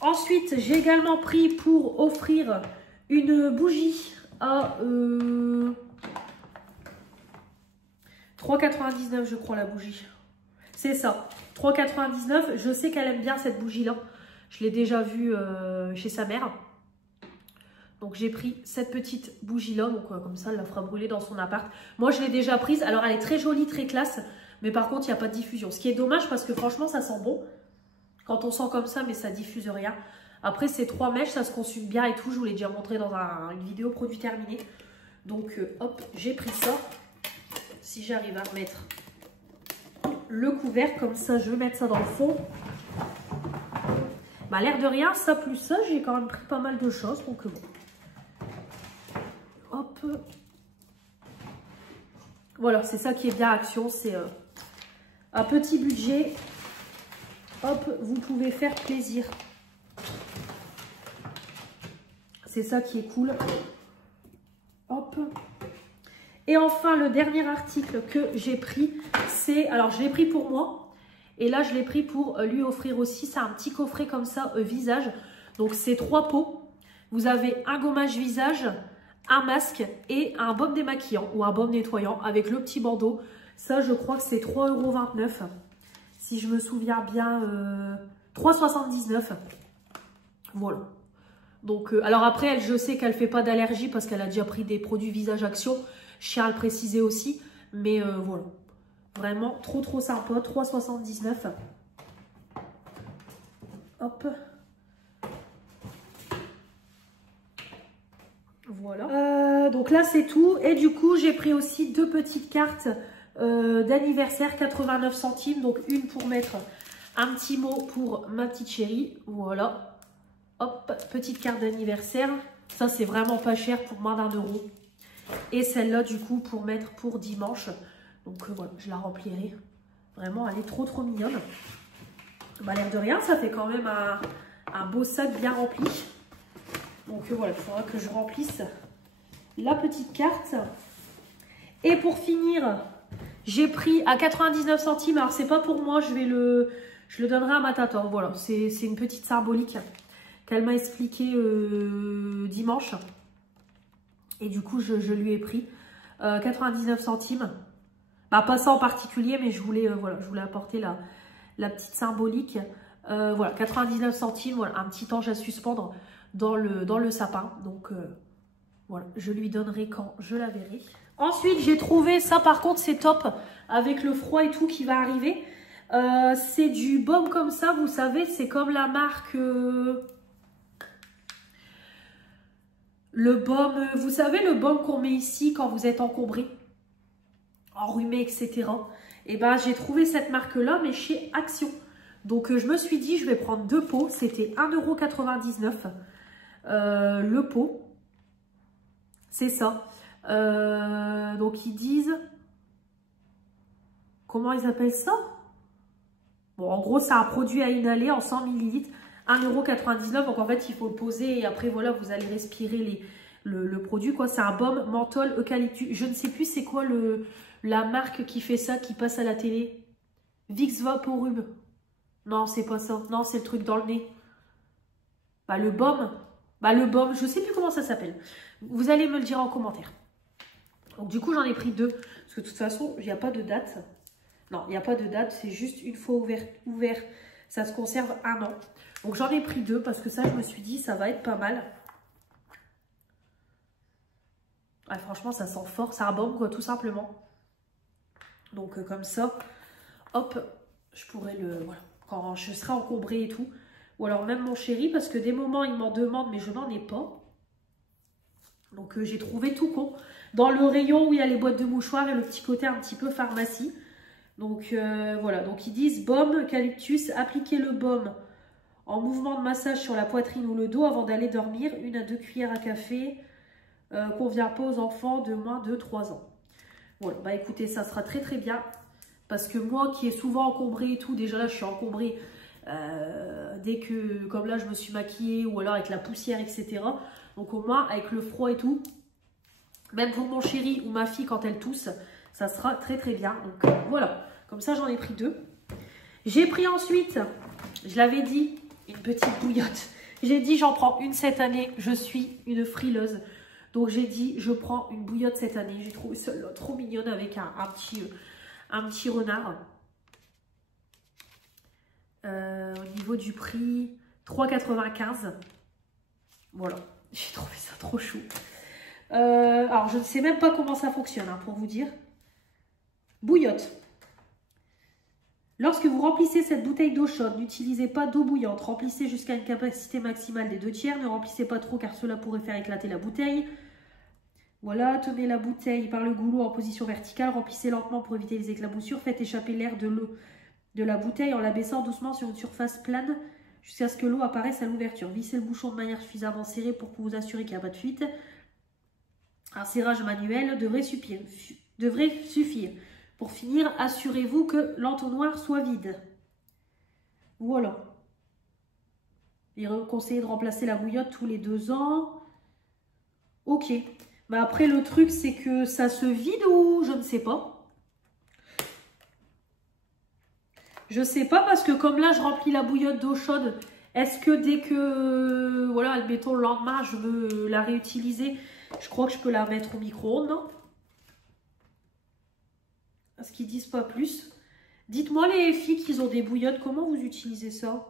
Ensuite, j'ai également pris pour offrir une bougie à 3,99 € je crois la bougie. C'est ça, 3,99 €. Je sais qu'elle aime bien cette bougie-là. Je l'ai déjà vue chez sa mère. Donc j'ai pris cette petite bougie-là. Donc comme ça, elle la fera brûler dans son appart. Moi, je l'ai déjà prise. Alors, elle est très jolie, très classe. Mais par contre, il n'y a pas de diffusion. Ce qui est dommage parce que franchement, ça sent bon. Quand on sent comme ça, mais ça diffuse rien. Après, ces 3 mèches, ça se consume bien et tout. Je vous l'ai déjà montré dans une vidéo produit terminé. Donc, hop, j'ai pris ça. Si j'arrive à remettre le couvercle, comme ça, je vais mettre ça dans le fond. Bah, l'air de rien, ça plus ça, j'ai quand même pris pas mal de choses. Donc, bon. Hop. Voilà, c'est ça qui est bien Action. C'est un petit budget. Hop, vous pouvez faire plaisir. C'est ça qui est cool. Hop. Et enfin, le dernier article que j'ai pris, c'est... Alors, je l'ai pris pour moi. Et là, je l'ai pris pour lui offrir aussi. C'est un petit coffret comme ça, visage. Donc, c'est 3 pots. Vous avez un gommage visage, un masque et un baume démaquillant ou un baume nettoyant avec le petit bandeau. Ça, je crois que c'est 3,29 €. Si je me souviens bien, 3,79 €. Voilà. Donc, alors après, elle, je sais qu'elle ne fait pas d'allergie parce qu'elle a déjà pris des produits visage Action. Je tiens à le préciser aussi. Mais voilà. Vraiment trop sympa. 3,79 €. Hop. Voilà. Donc là, c'est tout. Et du coup, j'ai pris aussi 2 petites cartes d'anniversaire, 89 centimes. Donc, une pour mettre un petit mot pour ma petite chérie. Voilà. Hop, petite carte d'anniversaire. Ça, c'est vraiment pas cher pour moins d'1 €. Et celle-là, du coup, pour mettre pour dimanche. Donc, voilà, je la remplirai. Vraiment, elle est trop mignonne. Bah, l'air de rien, ça fait quand même un beau sac bien rempli. Donc, voilà, il faudra que je remplisse la petite carte. Et pour finir, j'ai pris à 99 centimes. Alors, c'est pas pour moi, je le donnerai à ma tata. Voilà, c'est une petite symbolique qu'elle m'a expliqué dimanche. Et du coup, je lui ai pris 99 centimes. Bah, pas ça en particulier, mais je voulais apporter la petite symbolique. Voilà, 99 centimes, voilà, un petit ange à suspendre dans le sapin. Donc, voilà, je lui donnerai quand je la verrai. Ensuite, j'ai trouvé, ça par contre, c'est top, avec le froid et tout qui va arriver. C'est du baume comme ça, vous savez, c'est comme la marque... le baume, vous savez, le baume qu'on met ici quand vous êtes encombré, enrhumé, etc. Et ben, j'ai trouvé cette marque-là, mais chez Action. Donc, je me suis dit, je vais prendre 2 pots. C'était 1,99 € le pot. C'est ça. Donc, ils disent... Comment ils appellent ça? Bon, en gros, c'est un produit à inhaler en 100 ml. 1,99 €. Donc, en fait, il faut le poser et après, voilà, vous allez respirer le produit, quoi. C'est un baume menthol eucalyptus. Je ne sais plus c'est quoi la marque qui fait ça, qui passe à la télé. Vicks Vaporub. Non, c'est pas ça. Non, c'est le truc dans le nez. Bah, le baume. Bah, le baume, je sais plus comment ça s'appelle. Vous allez me le dire en commentaire. Donc, du coup, j'en ai pris 2. Parce que de toute façon, il n'y a pas de date. Non, il n'y a pas de date. C'est juste une fois ouvert. Ça se conserve 1 an. Donc, j'en ai pris 2 parce que ça, je me suis dit, ça va être pas mal. Ouais, franchement, ça sent fort, ça bombe quoi, tout simplement. Donc comme ça, hop, je pourrais le... Voilà, quand je serai encombrée et tout. Ou alors même mon chéri, parce que des moments, il m'en demande, mais je n'en ai pas. Donc j'ai trouvé tout con. Dans le rayon où il y a les boîtes de mouchoirs et le petit côté un petit peu pharmacie. Donc voilà, donc ils disent baume, eucalyptus, appliquez le baume en mouvement de massage sur la poitrine ou le dos avant d'aller dormir. 1 à 2 cuillères à café, convient pas aux enfants de moins de 3 ans. Voilà, bah écoutez, ça sera très très bien. Parce que moi qui est souvent encombrée et tout, déjà là je suis encombrée dès que, comme là je me suis maquillée ou alors avec la poussière, etc. Donc au moins avec le froid et tout, même pour mon chéri ou ma fille quand elle tousse, ça sera très très bien. Donc voilà, comme ça j'en ai pris 2. J'ai pris ensuite, je l'avais dit, une petite bouillotte. J'ai dit j'en prends une cette année, je suis une frileuse. Donc j'ai dit je prends une bouillotte cette année. J'ai trouvé celle-là trop mignonne avec un petit renard. Au niveau du prix, 3,95 €. Voilà, j'ai trouvé ça trop chou. Alors je ne sais même pas comment ça fonctionne, hein, pour vous dire. Bouillotte. Lorsque vous remplissez cette bouteille d'eau chaude, n'utilisez pas d'eau bouillante. Remplissez jusqu'à une capacité maximale des 2/3. Ne remplissez pas trop car cela pourrait faire éclater la bouteille. Voilà, tenez la bouteille par le goulot en position verticale. Remplissez lentement pour éviter les éclaboussures. Faites échapper l'air de l'eau de la bouteille en l'abaissant doucement sur une surface plane jusqu'à ce que l'eau apparaisse à l'ouverture. Vissez le bouchon de manière suffisamment serrée pour vous assurer qu'il n'y a pas de fuite. Un serrage manuel devrait suffire. Pour finir, assurez-vous que l'entonnoir soit vide. Voilà. Il est conseillé de remplacer la bouillotte tous les 2 ans. Ok. Mais après, le truc, c'est que ça se vide ou je ne sais pas. Je sais pas parce que comme là, je remplis la bouillotte d'eau chaude. Est-ce que dès que, voilà, admettons le lendemain, je veux la réutiliser, je crois que je peux la mettre au micro-ondes, non? Parce qu'ils disent pas plus. Dites-moi les filles qui ont des bouillottes, comment vous utilisez ça?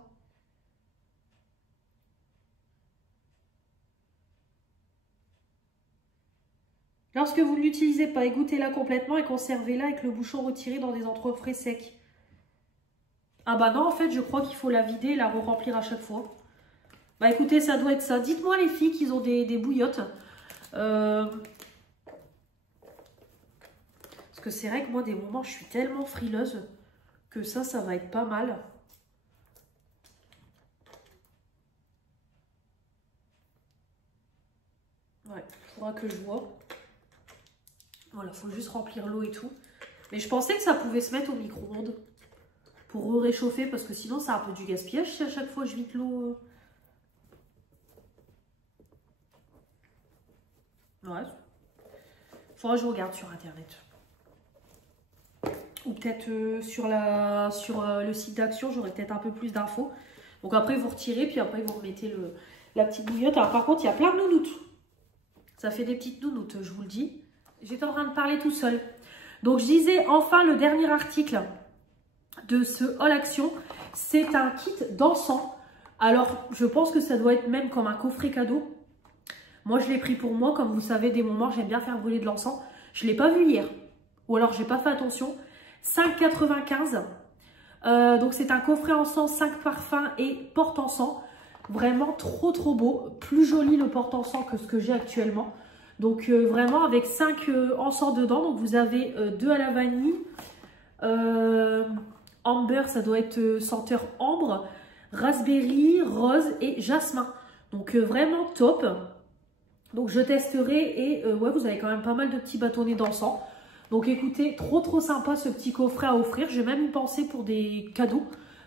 Lorsque vous ne l'utilisez pas, égouttez-la complètement et conservez-la avec le bouchon retiré dans des endroits frais secs. Ah bah non, en fait, je crois qu'il faut la vider et la re-remplir à chaque fois. Bah écoutez, ça doit être ça. Dites-moi les filles qui ont des bouillottes. Parce que c'est vrai que moi, des moments, je suis tellement frileuse que ça va être pas mal. Ouais, il faudra que je vois. Voilà, il faut juste remplir l'eau et tout. Mais je pensais que ça pouvait se mettre au micro-ondes pour réchauffer parce que sinon, c'est un peu du gaspillage si à chaque fois je vide l'eau. Ouais. Faudra que je regarde sur internet. Ou peut-être sur le site d'Action, j'aurai peut-être un peu plus d'infos. Donc après, vous retirez, puis après, vous remettez la petite bouillotte. Alors par contre, il y a plein de nounoutes. Ça fait des petites nounoutes, je vous le dis. J'étais en train de parler tout seul. Donc je disais, enfin, le dernier article de ce haul Action, c'est un kit d'encens. Alors, je pense que ça doit être même comme un coffret cadeau. Moi, je l'ai pris pour moi. Comme vous savez, des moments, j'aime bien faire brûler de l'encens. Je ne l'ai pas vu hier. Ou alors, j'ai pas fait attention. 5,95 €. Donc, c'est un coffret encens, 5 parfums et porte-encens. Vraiment trop, trop beau. Plus joli le porte-encens que ce que j'ai actuellement. Donc, vraiment avec 5 encens dedans. Donc, vous avez 2 à la vanille. Amber, ça doit être senteur ambre. Raspberry, rose et jasmin. Donc, vraiment top. Donc je testerai et ouais, vous avez quand même pas mal de petits bâtonnets d'encens. Donc écoutez, trop trop sympa ce petit coffret à offrir. J'ai même une pensée pour des cadeaux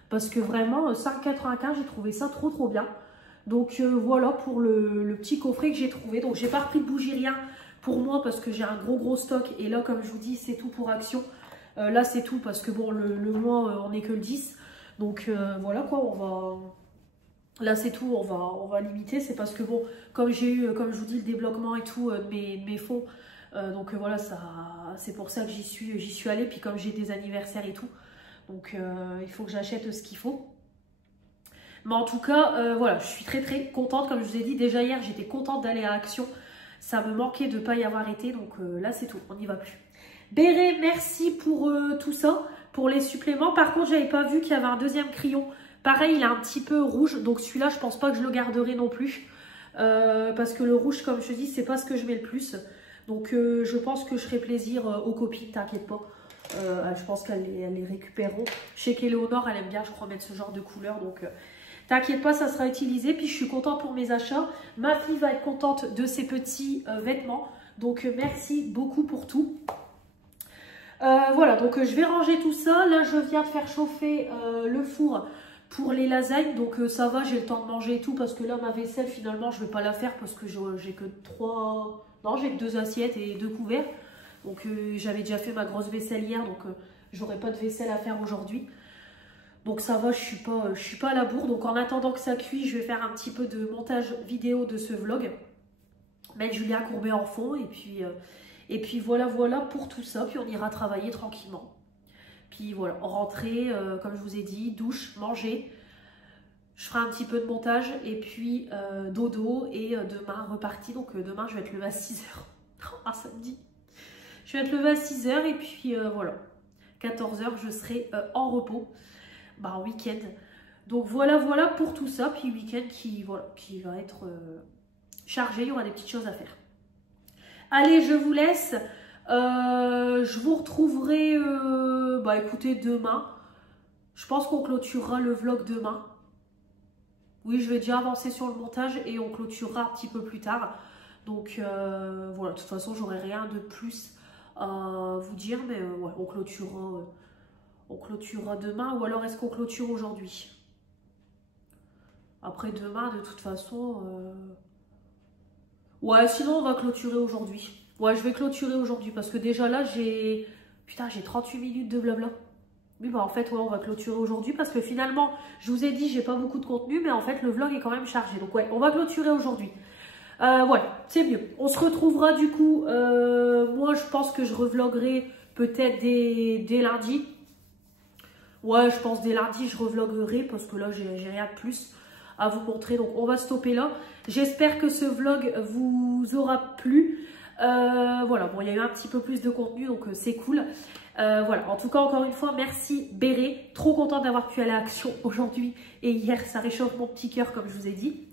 parce que vraiment 5,95 €, j'ai trouvé ça trop trop bien. Donc voilà pour le petit coffret que j'ai trouvé. Donc j'ai pas repris de bougie rien pour moi parce que j'ai un gros stock. Et là comme je vous dis, c'est tout pour Action. Là c'est tout parce que bon le mois on n'est que le 10. Donc voilà quoi, on va... Là c'est tout, on va limiter, c'est parce que bon, comme j'ai eu, comme je vous dis, le débloquement et tout de mes fonds, donc voilà, c'est pour ça que j'y suis allée, puis comme j'ai des anniversaires et tout, donc il faut que j'achète ce qu'il faut. Mais en tout cas, voilà, je suis très très contente, comme je vous ai dit, déjà hier j'étais contente d'aller à Action, Ça me manquait de ne pas y avoir été, donc là c'est tout, on n'y va plus. Béret, merci pour tout ça, pour les suppléments. Par contre, j'avais pas vu qu'il y avait un deuxième crayon. Pareil, il est un petit peu rouge, donc celui-là, je pense pas que je le garderai non plus. Parce que le rouge, comme je te dis, c'est pas ce que je mets le plus. Donc je pense que je ferai plaisir aux copines, t'inquiète pas. Je pense qu'elles les récupéreront. Je sais qu'Éléonore, elle aime bien, je crois, mettre ce genre de couleur, donc... T'inquiète pas, ça sera utilisé. Puis je suis contente pour mes achats. Ma fille va être contente de ses petits vêtements. Donc merci beaucoup pour tout. Voilà, donc je vais ranger tout ça. Là, je viens de faire chauffer le four pour les lasagnes. Donc ça va, j'ai le temps de manger et tout. Parce que là, ma vaisselle, finalement, je ne vais pas la faire. Parce que j'ai que 3... Non, j'ai que 2 assiettes et 2 couverts. Donc j'avais déjà fait ma grosse vaisselle hier. Donc j'aurai pas de vaisselle à faire aujourd'hui. Donc ça va, je suis pas à la bourre. Donc en attendant que ça cuise, je vais faire un petit peu de montage vidéo de ce vlog. Mettre Julien Courbet en fond. Et puis voilà pour tout ça. Puis on ira travailler tranquillement. Puis voilà, rentrer, comme je vous ai dit, douche, manger. Je ferai un petit peu de montage. Et puis dodo. Et demain, reparti. Donc demain, je vais être levée à 6 h. Un samedi. Je vais être levée à 6 h. Et puis voilà, 14 h, je serai en repos. Bah, week-end. Donc voilà pour tout ça. Puis week-end qui va être chargé. Il y aura des petites choses à faire. Allez, je vous laisse. Je vous retrouverai bah écoutez, demain. Je pense qu'on clôturera le vlog demain. Oui, je vais déjà avancer sur le montage et on clôturera un petit peu plus tard. Donc voilà, de toute façon, j'aurai rien de plus à vous dire. Mais ouais, on clôturera... On clôturera demain ou alors est-ce qu'on clôture aujourd'hui? Après demain, de toute façon... Ouais, sinon on va clôturer aujourd'hui. Ouais, je vais clôturer aujourd'hui parce que déjà là, j'ai 38 minutes de blabla. Oui, bah en fait, ouais, on va clôturer aujourd'hui parce que finalement, je vous ai dit, j'ai pas beaucoup de contenu, mais en fait, le vlog est quand même chargé. Donc ouais, on va clôturer aujourd'hui. Voilà, c'est mieux. On se retrouvera du coup, moi je pense que je revloguerai peut-être dès lundi. Ouais, je pense dès lundi, je revloguerai parce que là, j'ai rien de plus à vous montrer. Donc, on va stopper là. J'espère que ce vlog vous aura plu. Voilà, bon, il y a eu un petit peu plus de contenu, donc c'est cool. Voilà, en tout cas, encore une fois, merci Béret. Trop contente d'avoir pu aller à l'action aujourd'hui et hier. Ça réchauffe mon petit cœur, comme je vous ai dit.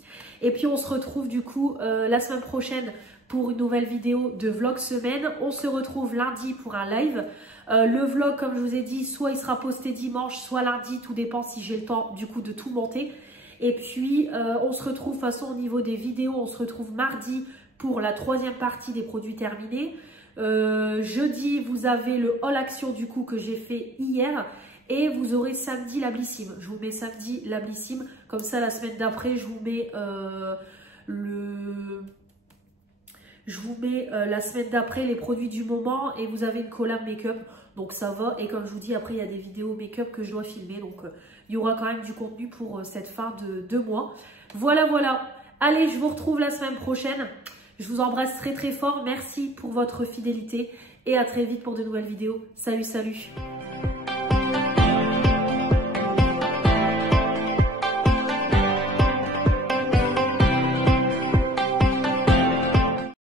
Et puis, on se retrouve du coup la semaine prochaine pour une nouvelle vidéo de vlog semaine. On se retrouve lundi pour un live. Le vlog, comme je vous ai dit, soit il sera posté dimanche, soit lundi, tout dépend si j'ai le temps du coup de tout monter. Et puis on se retrouve, de toute façon au niveau des vidéos, on se retrouve mardi pour la 3e partie des produits terminés. Jeudi, vous avez le haul action du coup que j'ai fait hier. Et vous aurez samedi la Blissim. Je vous mets samedi la Blissim. Comme ça, la semaine d'après, je vous mets la semaine d'après les produits du moment et vous avez une collab make-up, donc ça va. Et comme je vous dis, après il y a des vidéos make-up que je dois filmer, donc il y aura quand même du contenu pour cette fin de mois. Voilà. Allez, je vous retrouve la semaine prochaine. Je vous embrasse très fort. Merci pour votre fidélité et à très vite pour de nouvelles vidéos. Salut.